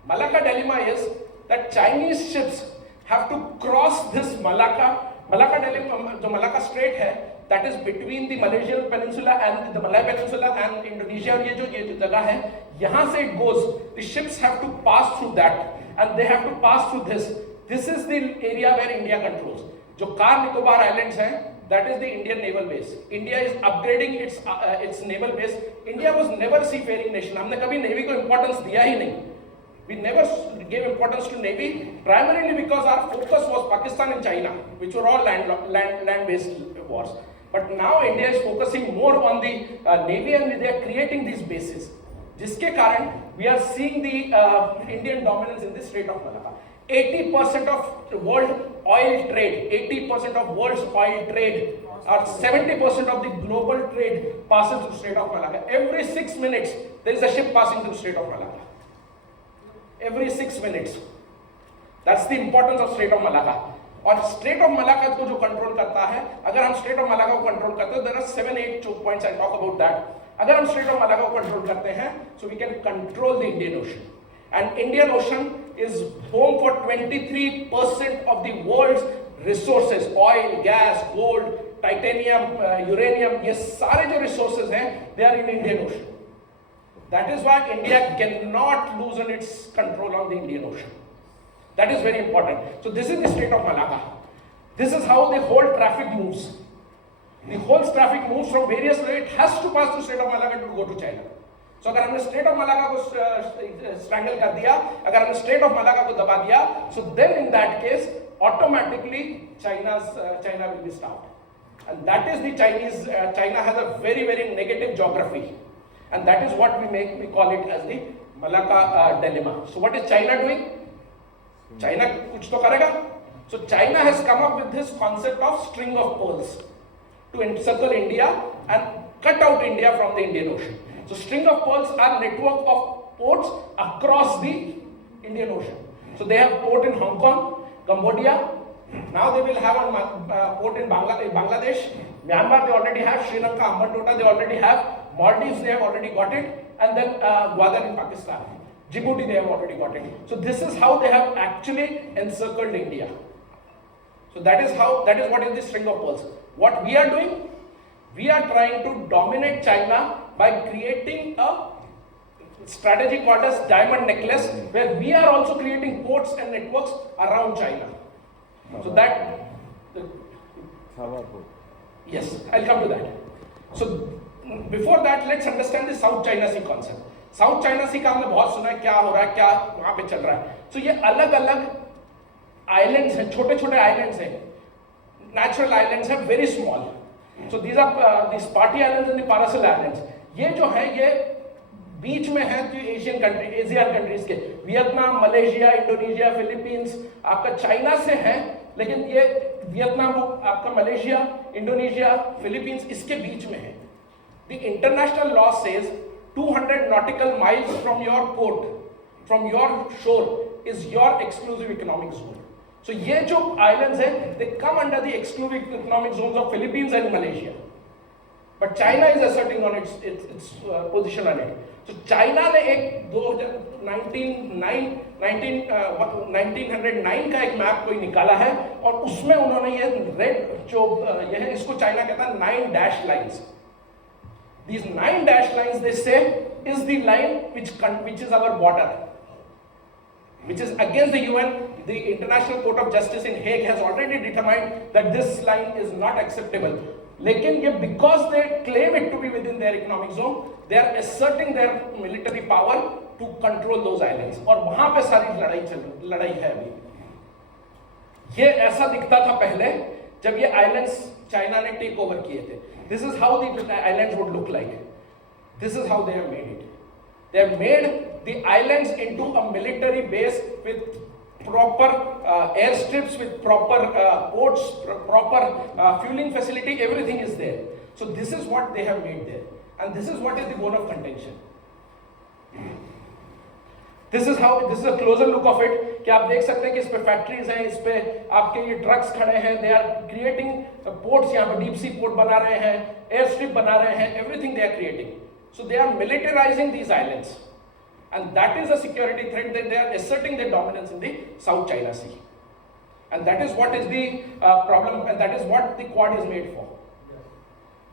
Malacca dilemma is that Chinese ships have to cross this Malacca dilemma, the Malacca Strait hai, that is between the Malaysian Peninsula and the Malay Peninsula and Indonesia. और ये जो जगह है, यहाँ से it goes. The ships have to pass through that, and they have to pass through this. This is the area where India controls. जो car Nicobar islands हैं, that is the Indian naval base. India is upgrading its naval base. India was never a seafaring nation. हमने कभी navy को importance दिया ही नहीं. We never gave importance to navy, primarily because our focus was Pakistan and China, which were all land-based wars. But now India is focusing more on the navy, and they are creating these bases. जिसके कारण we are seeing the Indian dominance in the Strait of Malacca. 80% of world oil trade, 80% of world's oil trade, or 70% of the global trade passes through Strait of Malacca. Every 6 minutes, there is a ship passing through Strait of Malacca. Every 6 minutes. That's the importance of Strait of Malacca. और Strait of Malacca को जो control करता है, अगर हम Strait of Malacca को control करते हैं, there are 7-8 choke points. I'll talk about that. अगर हम Strait of Malacca को कंट्रोल करते हैं, so we can control the Indian Ocean. And Indian Ocean is home for 23% of the world's resources: oil, gas, gold, titanium, uranium. ये सारे जो resources हैं, they are in Indian Ocean. That is why India cannot loosen its control on the Indian Ocean. That is very important. So this is the Strait of Malacca. This is how the whole traffic moves. The whole traffic moves from various ways. It has to pass through Strait of Malacca to go to China. So अगर हमने Strait of Malacca को strangle कर दिया, अगर हमने Strait of Malacca को दबा दिया, so then in that case automatically China will be stopped. And that is the China has a very, very negative geography. And that is what we call it as the Malacca dilemma. So what is China doing? China kuch to karega. So China has come up with this concept of string of pearls to encircle India and cut out India from the Indian Ocean. So string of pearls are network of ports across the Indian Ocean. So they have port in Hong Kong, Cambodia. Now they will have a port in Bangladesh. Myanmar they already have. Sri Lanka, Hambantota they already have. Maldives they have already got it. And then Gwadar in Pakistan. Djibouti they have already got it. So this is how they have actually encircled India. So that is what is the string of pearls. What we are doing? We are trying to dominate China by creating a strategy called as diamond necklace, where we are also creating ports and networks around China. So that, yes, I'll come to that. So before that, let's understand the South China Sea concept. South China Sea का हमने बहुत सुना है, क्या हो रहा है, क्या वहाँ पे चल रहा है. So ये अलग-अलग islands हैं, छोटे-छोटे islands हैं, natural islands हैं, very small. So these are the Spratly Islands and the Paracel Islands. ये जो है ये बीच में है तो एशियन कंट्री, एशियन कंट्रीज के, वियतनाम, मलेशिया, इंडोनेशिया, फिलीपींस आपका चाइना से है, लेकिन ये वियतनाम आपका मलेशिया, इंडोनेशिया, फिलीपींस इसके बीच में है. The international law says 200 nautical miles from your port, from your shore is your exclusive economic zone. So ये जो islands हैं, they come under the exclusive economic zones of Philippines and Malaysia. But China is asserting on its position on it. So China ने एक 1909 का एक map कोई निकाला है और उसमें उन्होंने ये रेड जो ये है इसको चाइना कहता है 9 dash lines. These 9 dash lines they say is the line which is our border, which is against the UN. The International Court of Justice in Hague has already determined that this line is not acceptable. लेकिन ये because they claim it to be within their economic zone, they are asserting their military power to control those islands. और वहाँ पे सारी लड़ाई है अभी. ये ऐसा दिखता था पहले जब ये islands चाइना ने टेक ओवर किए थे. This is how the islands would look like. This is how they have made it. They have made the islands into a military base with proper airstrips, with proper ports, proper fueling facility, everything is there. So this is what they have made there. And this is what is the bone of contention. This is a closer look of it. कि आप देख सकते हैं कि इस पे factories हैं, इस पे आपके ये ट्रक्स खड़े हैं, they are creating ports, यहाँ पे deep sea port बना रहे हैं, airstrip बना रहे हैं, everything they are creating. So they are militarizing these islands. And that is a security threat that they are asserting their dominance in the South China Sea. And that is what is the problem, and that is what the Quad is made for.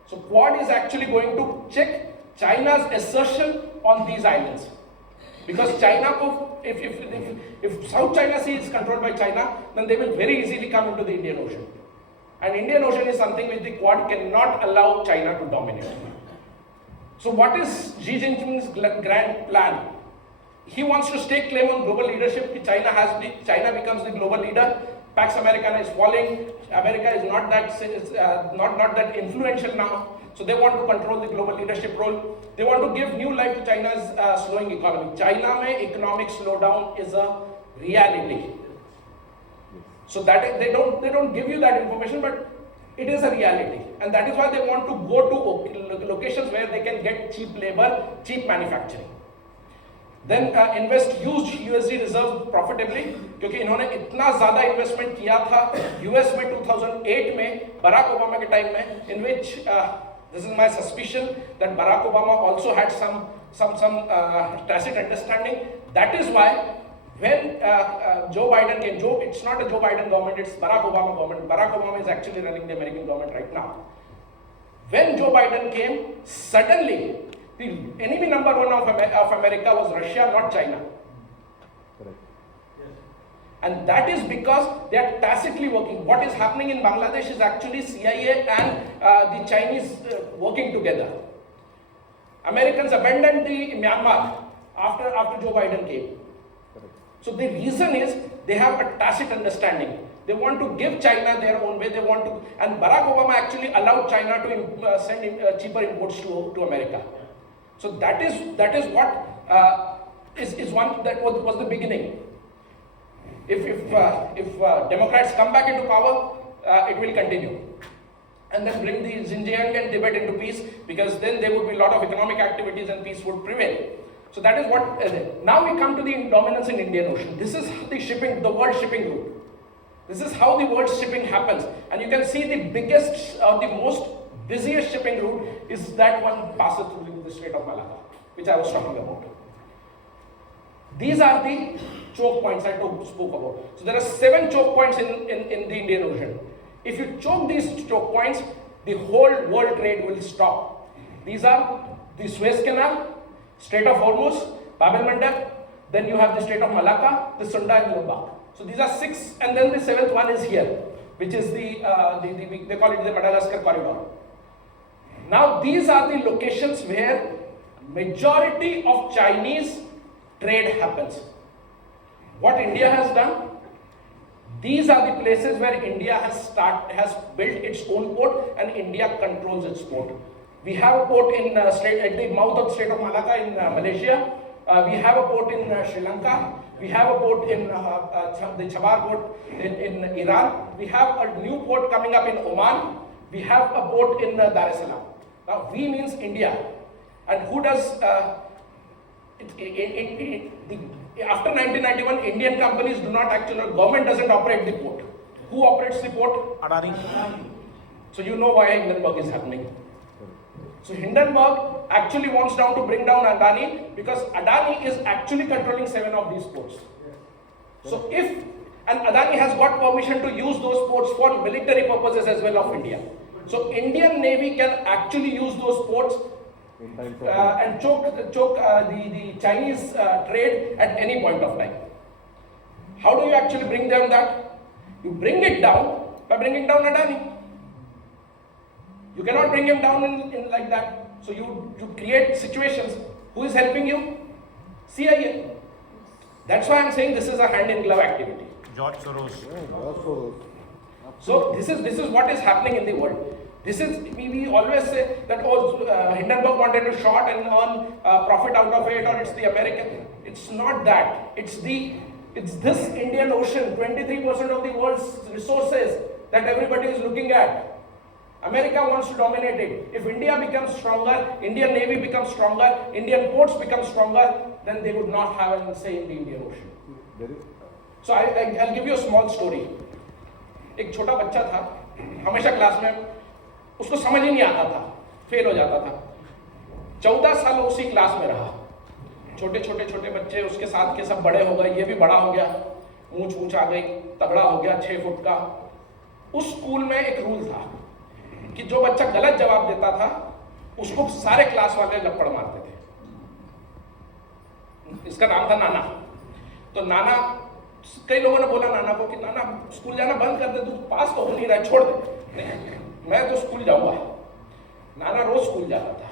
So Quad is actually going to check China's assertion on these islands. Because China, if South China Sea is controlled by China, then they will very easily come into the Indian Ocean. And Indian Ocean is something which the Quad cannot allow China to dominate. So what is Xi Jinping's grand plan? He wants to stake claim on global leadership. China becomes the global leader. Pax Americana is falling. America is not that influential now. So they want to control the global leadership role. They want to give new life to China's slowing economy. China mein economic slowdown is a reality. So that is, they don't give you that information, but it is a reality. And that is why they want to go to locations where they can get cheap labor, cheap manufacturing. Then invest huge USD reserve profitably, क्योंकि इन्होंने इतना ज़्यादा investment किया था US में 2008 में Barack Obama के time में, in which this is my suspicion that Barack Obama also had some tacit understanding. That is why when Joe Biden came, it's not a Joe Biden government, it's Barack Obama government. Barack Obama is actually running the American government right now. When Joe Biden came, suddenly the enemy number one of America was Russia, not China. Correct. Yes. And that is because they are tacitly working. What is happening in Bangladesh is actually CIA and the Chinese working together. Americans abandoned the Myanmar after Joe Biden came. Correct. So the reason is they have a tacit understanding. They want to give China their own way. And Barack Obama actually allowed China to send cheaper imports to America. So that is what is one that was the beginning. If Democrats come back into power, it will continue. And then bring the Xinjiang and Tibet into peace, because then there would be a lot of economic activities and peace would prevail. So that is what, now we come to the dominance in Indian Ocean. This is the world shipping route. This is how the world shipping happens. And you can see the biggest, the most busiest shipping route is that one passes through the Strait of Malacca, which I was talking about. These are the choke points I spoke about. So there are 7 choke points in the Indian Ocean. If you choke these choke points, the whole world trade will stop. These are the Suez Canal, Strait of Hormuz, Bab el-Mandeb, then you have the Strait of Malacca, the Sunda and Lombok. So these are 6, and then the 7th one is here, which is they call it the Madagascar corridor. Now these are the locations where majority of Chinese trade happens. What India has done, these are the places where India has built its own port, and India controls its port. We have a port at the mouth of the Strait of Malacca in Malaysia. We have a port in Sri Lanka. We have a port in the Chabar port in Iran. We have a new port coming up in Oman. We have a port in Dar es Salaam. Now, we means India. And who does, after 1991, Indian companies do not actually, government doesn't operate the port. Who operates the port? Adani. So you know why Hindenburg is happening. So Hindenburg actually wants now to bring down Adani, because Adani is actually controlling 7 of these ports. So and Adani has got permission to use those ports for military purposes as well of India. So Indian Navy can actually use those ports and choke the Chinese trade at any point of time. How do you actually bring down that? You bring it down by bringing down Adani. You cannot bring him down in like that. So you create situations. Who is helping you? CIA. That's why I'm saying this is a hand-in-glove activity. George Soros. So this is what is happening in the world. This is, we always say that Hindenburg wanted to short and earn profit out of it, or it's the American. It's not that. It's this Indian Ocean, 23% of the world's resources that everybody is looking at. America wants to dominate it. If India becomes stronger, Indian Navy becomes stronger, Indian ports become stronger, then they would not have a say in the Indian Ocean. So I'll give you a small story. एक छोटा बच्चा था, हमेशा class में उसको समझ ही नहीं आता था, फेल हो जाता था। 14 साल उसी क्लास में रहा। छोटे छोटे बच्चे उसके साथ के सब बड़े हो गए, ये भी बड़ा हो गया, मूंछ आ गई, तगड़ा हो गया 6 फुट का। उस स्कूल में एक रूल था कि जो बच्चा गलत जवाब देता था उसको सारे क्लास वाले लपड़ मारते थे। इसका नाम था नाना। तो नाना, कई लोगों ने बोला नाना को कि नाना स्कूल जाना बंद कर दे, तू पास तो हो नहीं रहा, छोड़ दे। नहीं, मैं तो स्कूल जाऊंगा। नाना रोज स्कूल जाता था।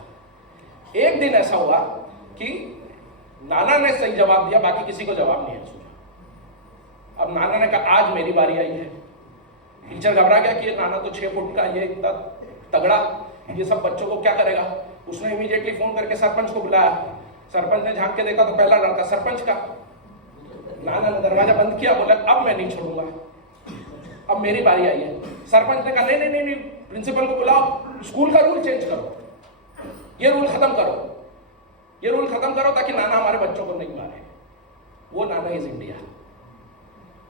एक दिन ऐसा हुआ कि नाना ने सही जवाब दिया, बाकी किसी को जवाब नहीं सूझा। अब नाना ने कहा आज मेरी बारी आई है। टीचर घबरा गया कि नाना तो 6 फुट का, ये इतना तगड़ा, ये सब बच्चों को क्या करेगा। उसने इमीडिएटली फोन करके सरपंच को बुलाया। सरपंच ने झांक के देखा तो पहला लड़का सरपंच का। नाना ने दरवाजा बंद किया, बोला अब मैं नहीं छोड़ूंगा, अब मेरी बारी आई है। सरपंच ने कहा नहीं, प्रिंसिपल को बुलाओ, स्कूल का रूल चेंज करो, ये रूल खत्म करो ताकि नाना हमारे बच्चों को नहीं मारे। वो नाना is India.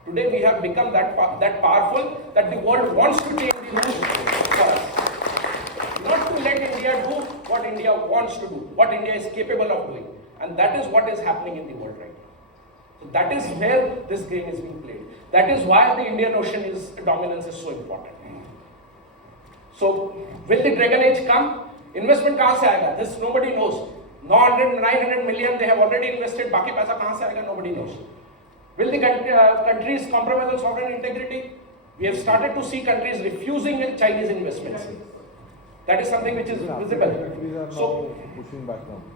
Today we have become that powerful that the world wants to change the rules for us. Not to let India do what India wants to do, what India is capable of doing. And that is what is happening in the world right now. So that is where this game is being played. That is why the Indian Ocean dominance is so important. So will the Dragon Age come? Investment कहाँ से आएगा? This nobody knows. 900 million they have already invested. बाकी पैसा कहाँ से आएगा? Nobody knows. Will the countries compromise on sovereign integrity? We have started to see countries refusing Chinese investments. That is something which is visible. So,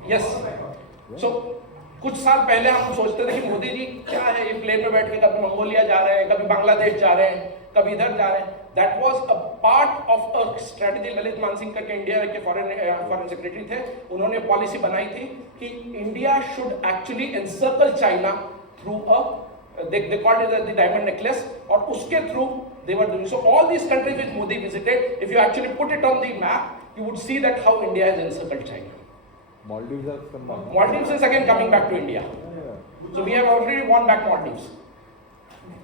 yes. So, कुछ साल पहले हम सोचते थे कि मोदी जी क्या है, ये प्लेन में बैठ के कभी मंगोलिया जा रहे हैं, कभी बांग्लादेश जा रहे हैं, कभी इधर जा रहे हैं। that was a part of a strategy. Lalit Mansingh करके इंडिया के फॉरेन सेक्रेटरी थे, उन्होंने पॉलिसी बनाई थी कि India should actually encircle China through they called it the diamond necklace, और उसके through they were doing. So all these countries which Modi visited, if you actually put it on the map, you would see that how India has encircled China. Maldives has come back. Maldives is again coming back to India. Yeah. So we have already won back Maldives.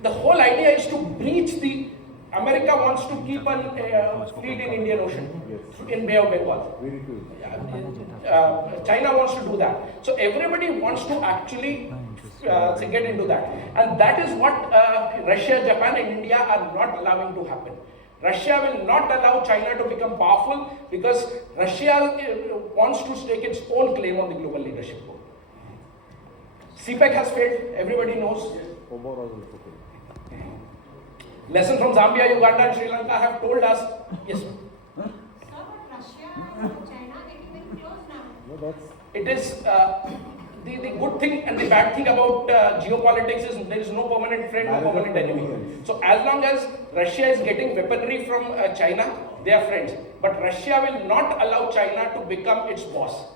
The whole idea is to breach the. America wants to keep a fleet in Indian Ocean, Yes. in Bay of Bengal. We refuse. China wants to do that. So everybody wants to actually get into that. And that is what Russia, Japan and India are not allowing to happen. Russia will not allow China to become powerful because Russia wants to stake its own claim on the global leadership role. CPEC has failed, everybody knows. Omar was also failed. Lesson from Zambia, Uganda and Sri Lanka have told us, yes, Sir, but Russia and China are getting very close now. No, that's it is the good thing and the bad thing about geopolitics is there is no permanent friend, no permanent enemy. So as long as Russia is getting weaponry from China, they are friends. But Russia will not allow China to become its boss.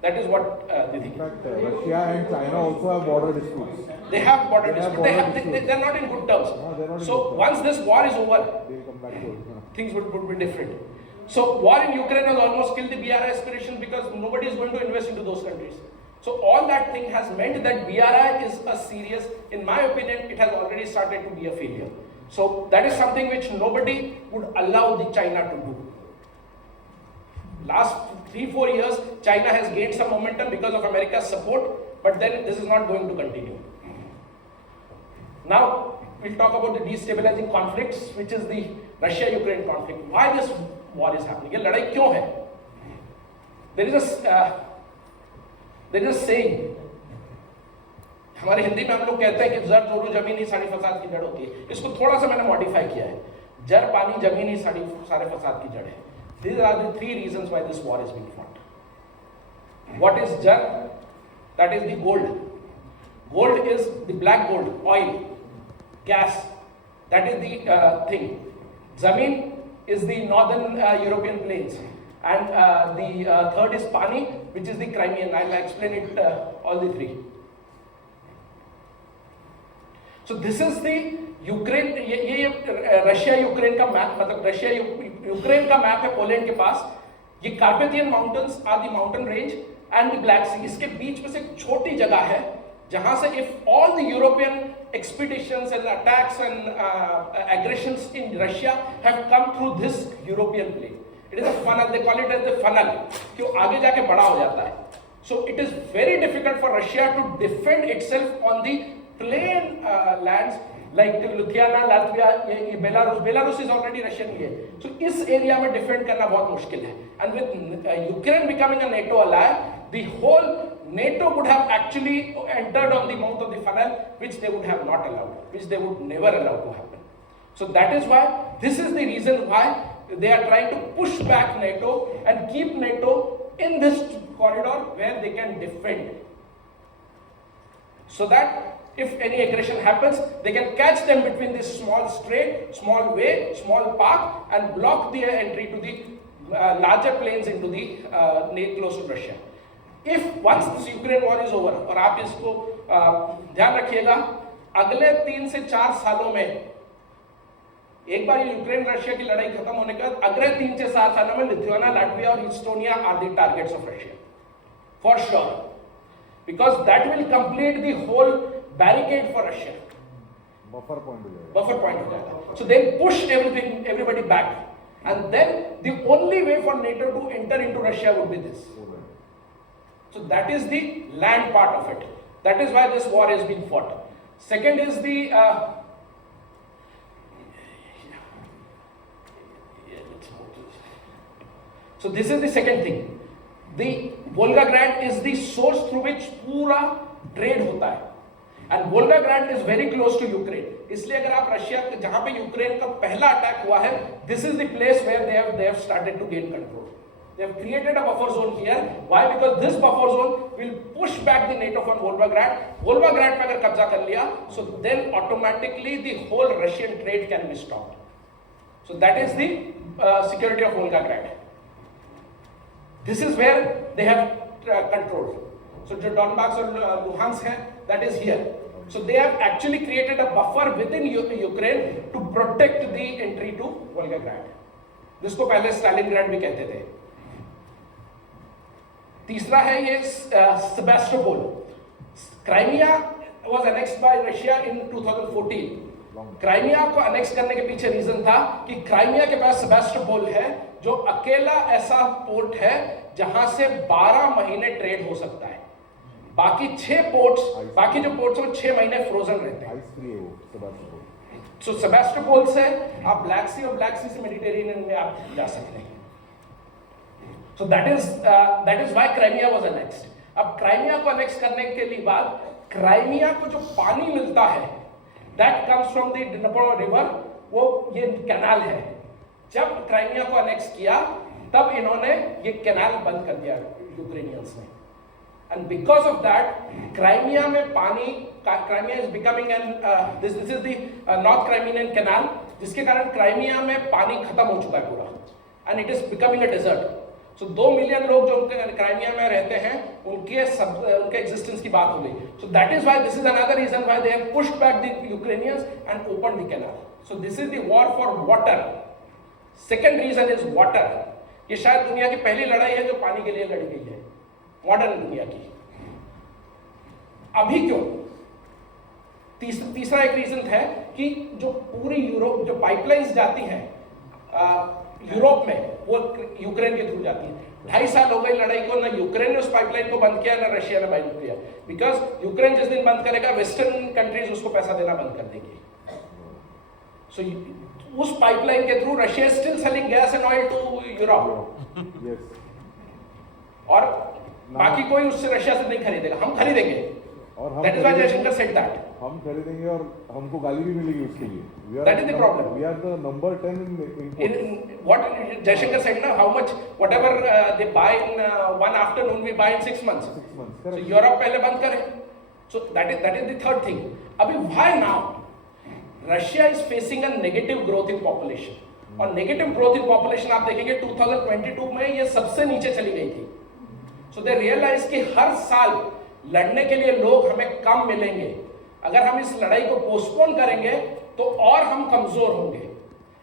That is what they think. in fact Russia and China also have border disputes. They have border They have dispute. border disputes. They are not in good terms. No, they're not in So good terms. once this war is over, They will come back to it. things would be different. So war in Ukraine has almost killed the BRI aspirations because nobody is going to invest into those countries. So all that thing has meant that BRI is a serious, in my opinion, it has already started to be a failure. So that is something which nobody would allow the China to do. Last 3-4 years, China has gained some momentum because of America's support, but then this is not going to continue. Now, we'll talk about the destabilizing conflicts, which is the Russia-Ukraine conflict. Why this war is happening? ये लड़ाई क्यों है? There is a saying. हमारे हिंदी में हम लोग कहते हैं कि जड़ जोरू जमीन ही सारी फसाद की जड़ होती है. इसको थोड़ा सा मैंने मॉडिफाई किया है. जड़ पानी जमीन ही सारे फसाद की जड़ है. These are the 3 reasons why this war is being fought. What is jar? That is the gold. Gold is the black gold, oil, gas. That is the thing. Zameen is the northern European plains. And the third is Pani, which is the Crimean. I'll explain it all the 3. So this is the Ukraine, ये Russia Ukraine का map, मतलब Russia Ukraine का map है Poland के पास. ये Carpathian mountains are the mountain range and the Black Sea. इसके बीच में से एक छोटी जगह है जहां से if all the European expeditions and attacks and aggressions in Russia have come through this European plain. It is a funnel, they call it as the funnel, कि वो आगे जाके बड़ा हो जाता है. So it is very difficult for Russia to defend itself on the plain lands like Lithuania, Latvia, ये Belarus is already Russian है. So इस एरिया में डिफेंड करना बहुत मुश्किल है. And with Ukraine becoming a NATO ally, the whole NATO would have actually entered on the mouth of the funnel, which they would have not allowed, which they would never allow to happen. So that is why, this is the reason why they are trying to push back NATO and keep NATO in this corridor where they can defend. So that if any aggression happens, they can catch them between this small strait, small way, small path, and block the entry to the larger plains into the close to Russia. If once this Ukraine war is over, और आप इसको ध्यान रखिएगा, अगले 3 से 4 सालों में एक बार ये यूक्रेन रशिया की लड़ाई खत्म होने के बाद अगले 3 से 4 सालों में लिथुआनिया, लाटविया और Estonia are the targets of Russia for sure, because that will complete the whole barricade for Russia. Buffer point. Buffer point हो जाएगा. So they'll push everybody back, and then the only way for NATO to enter into Russia would be this. So that is the land part of it. That is why this war is being fought. Second is the so this is the second thing. The Volgograd is the source through which पूरा trade होता है. And Volgograd is very close to Ukraine. इसलिए अगर आप Russia जहां पे Ukraine का पहला अटैक हुआ है, this is the place where they have started to gain control. They have created a buffer zone here. Why? Because this buffer zone will push back the NATO from Volgograd. Volgograd पे अगर कब्जा कर लिया, so then automatically the whole Russian trade can be stopped. So that is the security of Volgograd. This is where they have control. So जो Donbass और Luhansk है, that is here. So they have actually created a buffer within Ukraine to protect the entry to Volgograd. जिसको पहले Stalingrad भी कहते थे. तीसरा है ये Sebastopol. Crimea was annexed by Russia in 2014. Crimea को अनेक्स करने के पीछे रीजन था कि क्राइमिया के पास सेबास्टोपोल है, जो अकेला ऐसा पोर्ट है जहां से 12 महीने ट्रेड हो सकता है. बाकी 6 पोर्ट्स, बाकी जो पोर्ट्स हैं 6 महीने फ्रोजन रहते हैं. सो सेबास्टोपोल से आप ब्लैक सी और ब्लैक सी से मेडिटेरेनियन में आप जा सकते हैं. सो that is why Crimea was annexed. अब क्राइमिया को अनेक्स करने के लिए बाद क्राइमिया को जो पानी मिलता है that comes from the Dnipro river, वो ये कैनाल है. जब क्राइमिया को अनेक्स किया तब इन्होंने ये कैनाल बंद कर दिया यूक्रेनियंस ने. And because of that Crimea में पानी, Crimea is becoming an this is the north Crimean canal, जिसके कारण क्राइमिया में पानी खत्म हो चुका है पूरा, and it is becoming a desert. So 2 million लोग जो क्राइमिया में रहते हैं उनके एग्जिस्टेंस की बात हो गई. So that is why this is another reason why they have pushed back the Ukrainians and open the canal. So this is the war for water. Second reason is water. ये शायद दुनिया की पहली लड़ाई है जो पानी के लिए लड़ी गई है, मॉडर्न दुनिया की. अभी क्यों? तीसरा एक रीजन है कि जो पूरी यूरोप, जो पाइपलाइंस जाती हैं यूरोप में, वो यूक्रेन के थ्रू जाती है. 2.5 साल हो गए लड़ाई को, ना यूक्रेन ने उस पाइपलाइन को बंद किया, ना रशिया ने बंद किया. बिकॉज यूक्रेन जिस दिन बंद करेगा वेस्टर्न कंट्रीज उसको पैसा देना बंद कर देगी. सो उस पाइपलाइन के through Russia still selling gas and oil to Europe. और बाकी कोई उससे रशिया से नहीं खरीदेगा, हम खरीदेंगे. That is why Jayशंकर said that. हम खरीदेंगे और हमको गाली भी मिलेगी उसके लिए. That is the problem. We are the number 10 in imports. What Jayशंकर said ना, how much whatever they buy in one afternoon we buy in 6 months. 6 months. So Correct. Europe पहले बंद करे. So that is the third thing. अभी why now? Russia is facing a negative growth in population. और negative growth in population आप देखेंगे 2022 में ये सबसे नीचे चली गई थी. So they realize कि हर साल लड़ने के लिए लोग हमें कम मिलेंगे. अगर हम इस लड़ाई को पोस्टपोन करेंगे तो और हम कमजोर होंगे.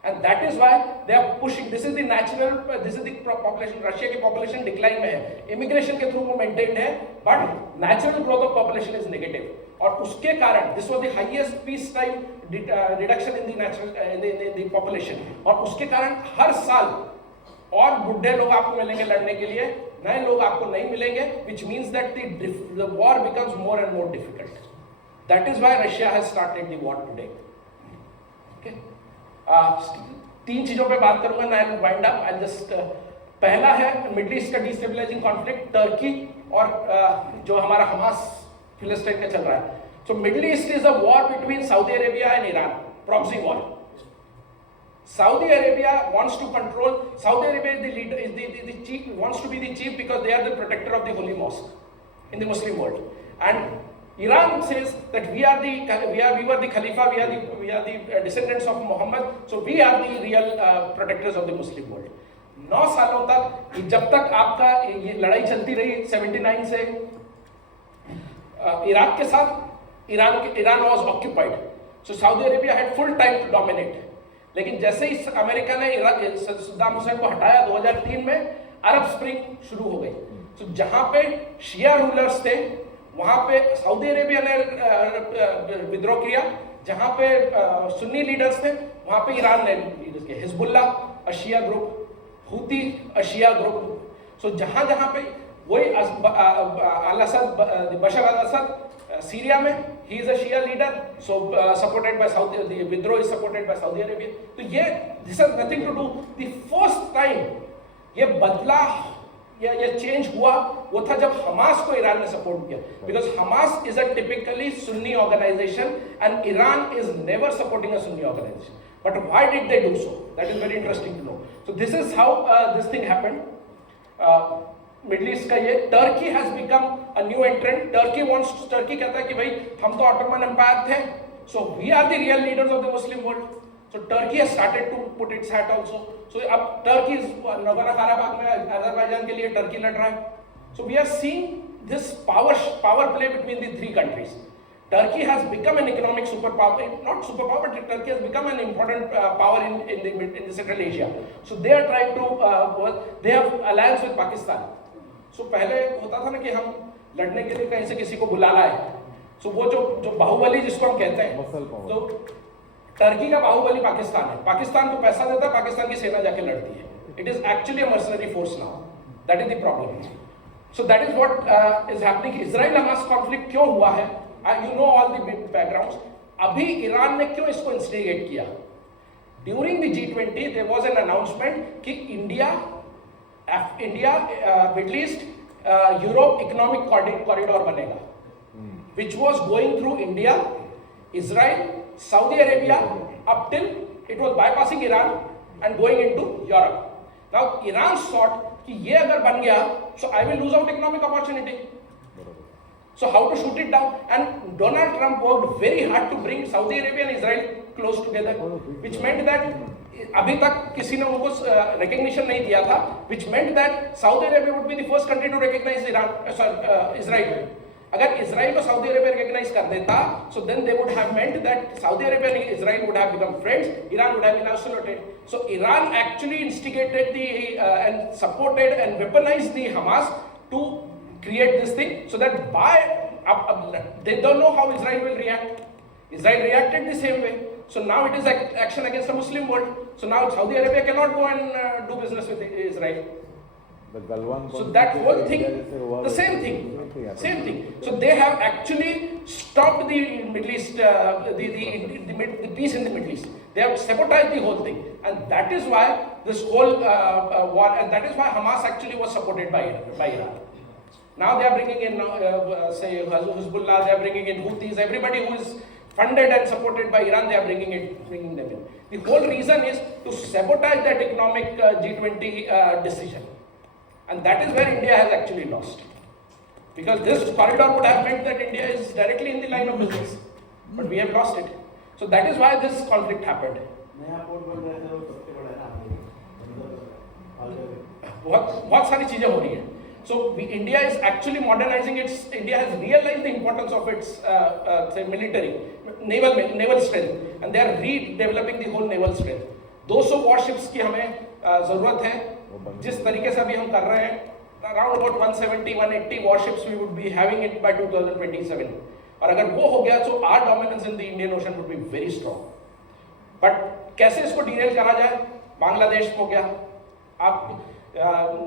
And that is why they are pushing. This is the natural, this is the population. Russia की पॉपुलेशन डिक्लाइन में है, इमिग्रेशन के थ्रू वो मेंटेन्ड है, but natural growth of population is negative. और उसके कारण this was the highest peace time reduction in the natural in the population. और उसके कारण हर साल और बुढ़े लोग आपको मिलेंगे लड़ने के लिए, नए लोग आपको नहीं मिलेंगे, which means that the war becomes more and more difficult. That is why Russia has started the war today. Okay. 3 चीजों पे बात करूंगा ना, I'll wind up. I'll just पहला है मिडिल ईस्ट का डिस्टेबलाइजिंग कॉन्फ्लिक्ट, टर्की और जो हमारा हमास फिलिस्तीन का चल रहा है. So Middle East is a war between Saudi Arabia and Iran, proxy war. Saudi Arabia wants to control. Saudi Arabia is the leader, is the chief, wants to be the chief because they are the protector of the holy mosque in the Muslim world. And Iran says that we were the Khalifa, we are the descendants of Muhammad, so we are the real protectors of the Muslim world. 9 सालों तक, जब तक आपका ये लड़ाई चलती रही 79 से इराक के साथ, Iran was occupied, so Saudi Arabia had full time to dominate. लेकिन जैसे ही अमेरिका ने सद्दाम हुसैन को हटाया 2003 में, अरब स्प्रिंग शुरू हो गई. तो जहां पे शिया रूलर्स थे वहां पे सऊदी अरेबिया ने विद्रोह किया. जहां पे सुन्नी लीडर्स थे वहां पे ईरान ने लीडर्स किया. हिजबुल्ला अशिया ग्रुप, हुती अशिया ग्रुप. सो जहां जहां पे वही बशर अल-असद सीरिया में, he is a Shia leader, so supported by Saudi. The withdrawal is supported by Saudi Arabia. तो ये this has nothing to do. The first time ये बदला या ये चेंज हुआ वो था जब हमास को ईरान ने सपोर्ट किया. Because Hamas is a typically Sunni organization and Iran is never supporting a Sunni organization. But why did they do so? That is very interesting to know. So this is how this thing happened. Middle East का ये Turkey has become a new entrant. Turkey कहता है कि भाई हम तो Ottoman Empire थे, so we are the real leaders of the Muslim world. So Turkey has started to put its hat also. So अब Turkey is Nagorno-Karabakh में Azerbaijan के लिए Turkey लड़ रहा है. So we are seeing this power play between the three countries. Turkey has become an economic superpower, not superpower, but Turkey has become an important power in the Central Asia. So they are trying to, they have alliance with Pakistan. So पहले होता था ना कि हम लड़ने के लिए कहीं से किसी को बुला लाए. So वो जो बाहुबली जिसको हम कहते हैं, तो टर्की का बाहुबली पाकिस्तान है. पाकिस्तान को पैसा देता है, पाकिस्तान की सेना जाके लड़ती है. It is actually a mercenary force now. That is the problem. So that is what is happening. Israel-Hamas conflict क्यों हुआ है? You know all the backgrounds. अभी ईरान ने क्यों इसको इंस्टिगेट किया? During the G20 there was an announcement कि India, middle east, Europe economic corridor बनेगा, which was going through India, Israel, Saudi Arabia up till it was bypassing Iran and going into Europe. Now Iran thought कि ये अगर बन गया, so I will lose out economic opportunity. So how to shoot it down? And Donald Trump worked very hard to bring Saudi Arabia and Israel close together, which meant that अभी तक किसी ने उनको recognition नहीं दिया था, which meant that Saudi Arabia would be the first country to recognize Israel. अगर Israel को Saudi Arabia recognize कर देता, so then they would have meant that Saudi Arabia and Israel would have become friends, Iran would have been isolated. So Iran actually instigated and supported and weaponized the Hamas to create this thing, so that they don't know how Israel will react. Israel reacted the same way. So now it is action against the Muslim world. So now Saudi Arabia cannot go and do business with Israel. The Galwan So that whole thing, the same thing. So they have actually stopped the Middle East, the peace in the Middle East. They have sabotaged the whole thing, and that is why this whole war, and that is why Hamas actually was supported by Iran. Now they are bringing in, say, Hezbollah, they are bringing in Houthis, everybody who is funded and supported by Iran, they are bringing them in. The whole reason is to sabotage that economic G20 decision. And that is where India has actually lost. Because this corridor would have meant that India is directly in the line of business. But we have lost it. So that is why this conflict happened. बहुत सारी चीजें हो रही हैं. So India is actually modernizing India has realized the importance of its say military, naval strength, and they are redeveloping the whole naval strength. 200 warships की हमें जरूरत है. जिस तरीके से अभी हम कर रहे हैं, around about 170-180 warships we would be having it by 2027. और अगर वो हो गया, so our dominance in the Indian Ocean would be very strong. But कैसे इसको derail करा जाए? बांग्लादेश हो गया, आप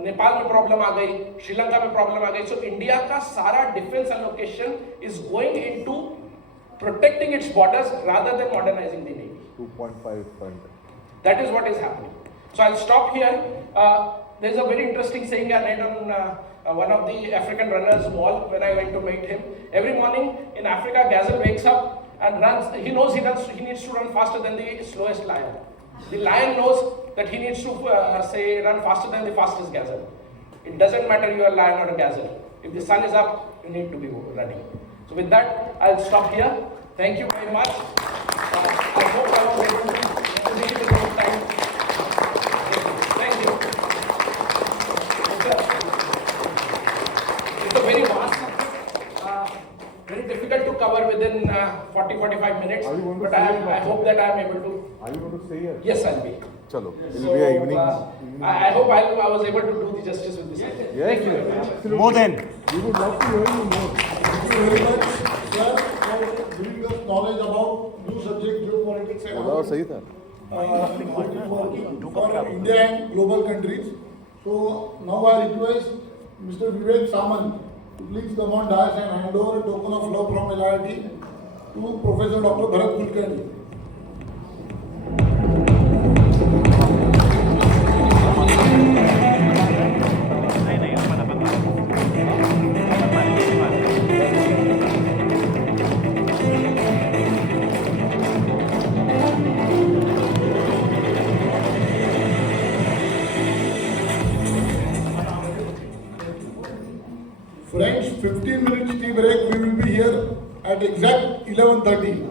नेपाल में प्रॉब्लम आ गई, श्रीलंका में प्रॉब्लम आ गई. सो इंडिया का सारा defence allocation is going into protecting it's borders rather than modernising the navy. 2.5%. That is what is happening. So I'll stop here. There is a very interesting saying I read on one of the African runners' wall when I went to meet him. Every morning in Africa, gazelle wakes up and runs. He knows he needs to run faster than the slowest lion. The lion knows that he needs to run faster than the fastest gazelle. It doesn't matter you are a lion or a gazelle. If the sun is up, you need to be running. So with that, I'll stop here. Thank you very much. I hope I was able to finish it in time. Thank you. It's a very vast subject, very difficult to cover within 40-45 minutes. But I hope that I am able to. Are you going to stay here? Yes, I'll be. Chalo. It So, will be an evening. I hope I was able to do the justice with this. Yes, absolutely. More than. We would love to hear you more. Thank you very much, sir, for giving us knowledge about new subject, geopolitics and बोला all. सही था. For India and global countries. So now I request Mr. Vivek Samant to please come on dais and hand over a token of love from LRT to Professor Dr. Bharat Kulkarni. Friends, 15 minutes tea break. We will be here at exact 11:30.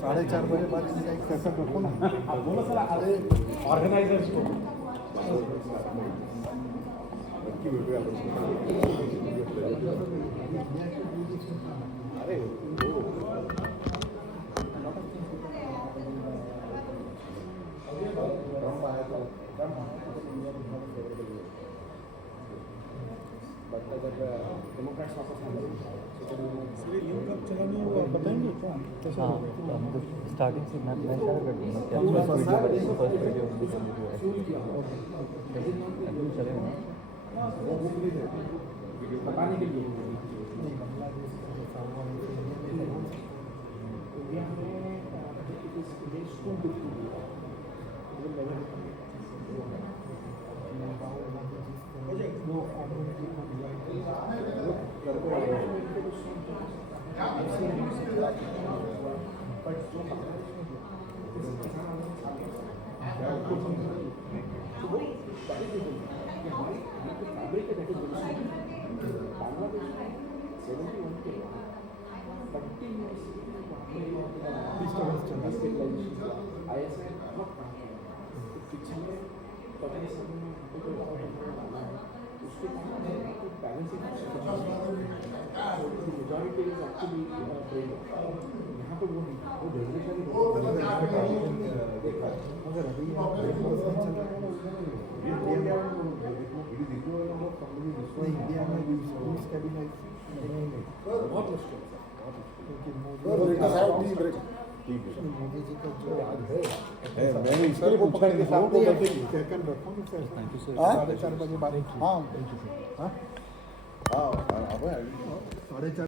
साढ़े 4 बजे बाद एक session रखो ना। बोलो sir, organisers को अरे Democrats वापस आ गए। हाँ हमको स्टार्टिंग से मैं शेयर कर दूँगा क्या फर्स्ट वीडियो चलेगा ना। बताने के लिए majority is actually trained. यहाँ पे वो नहीं, वो डेफिनेशन देखा है। मगर अभी इंडिया में बहुत मुश्किल मोदी जी का जो आज है मैंने इसलिए वो पकड़ के साथ को बैठे कहकर रखो ना सर। 4:30 बजे बाद हाँ हाँ 4:30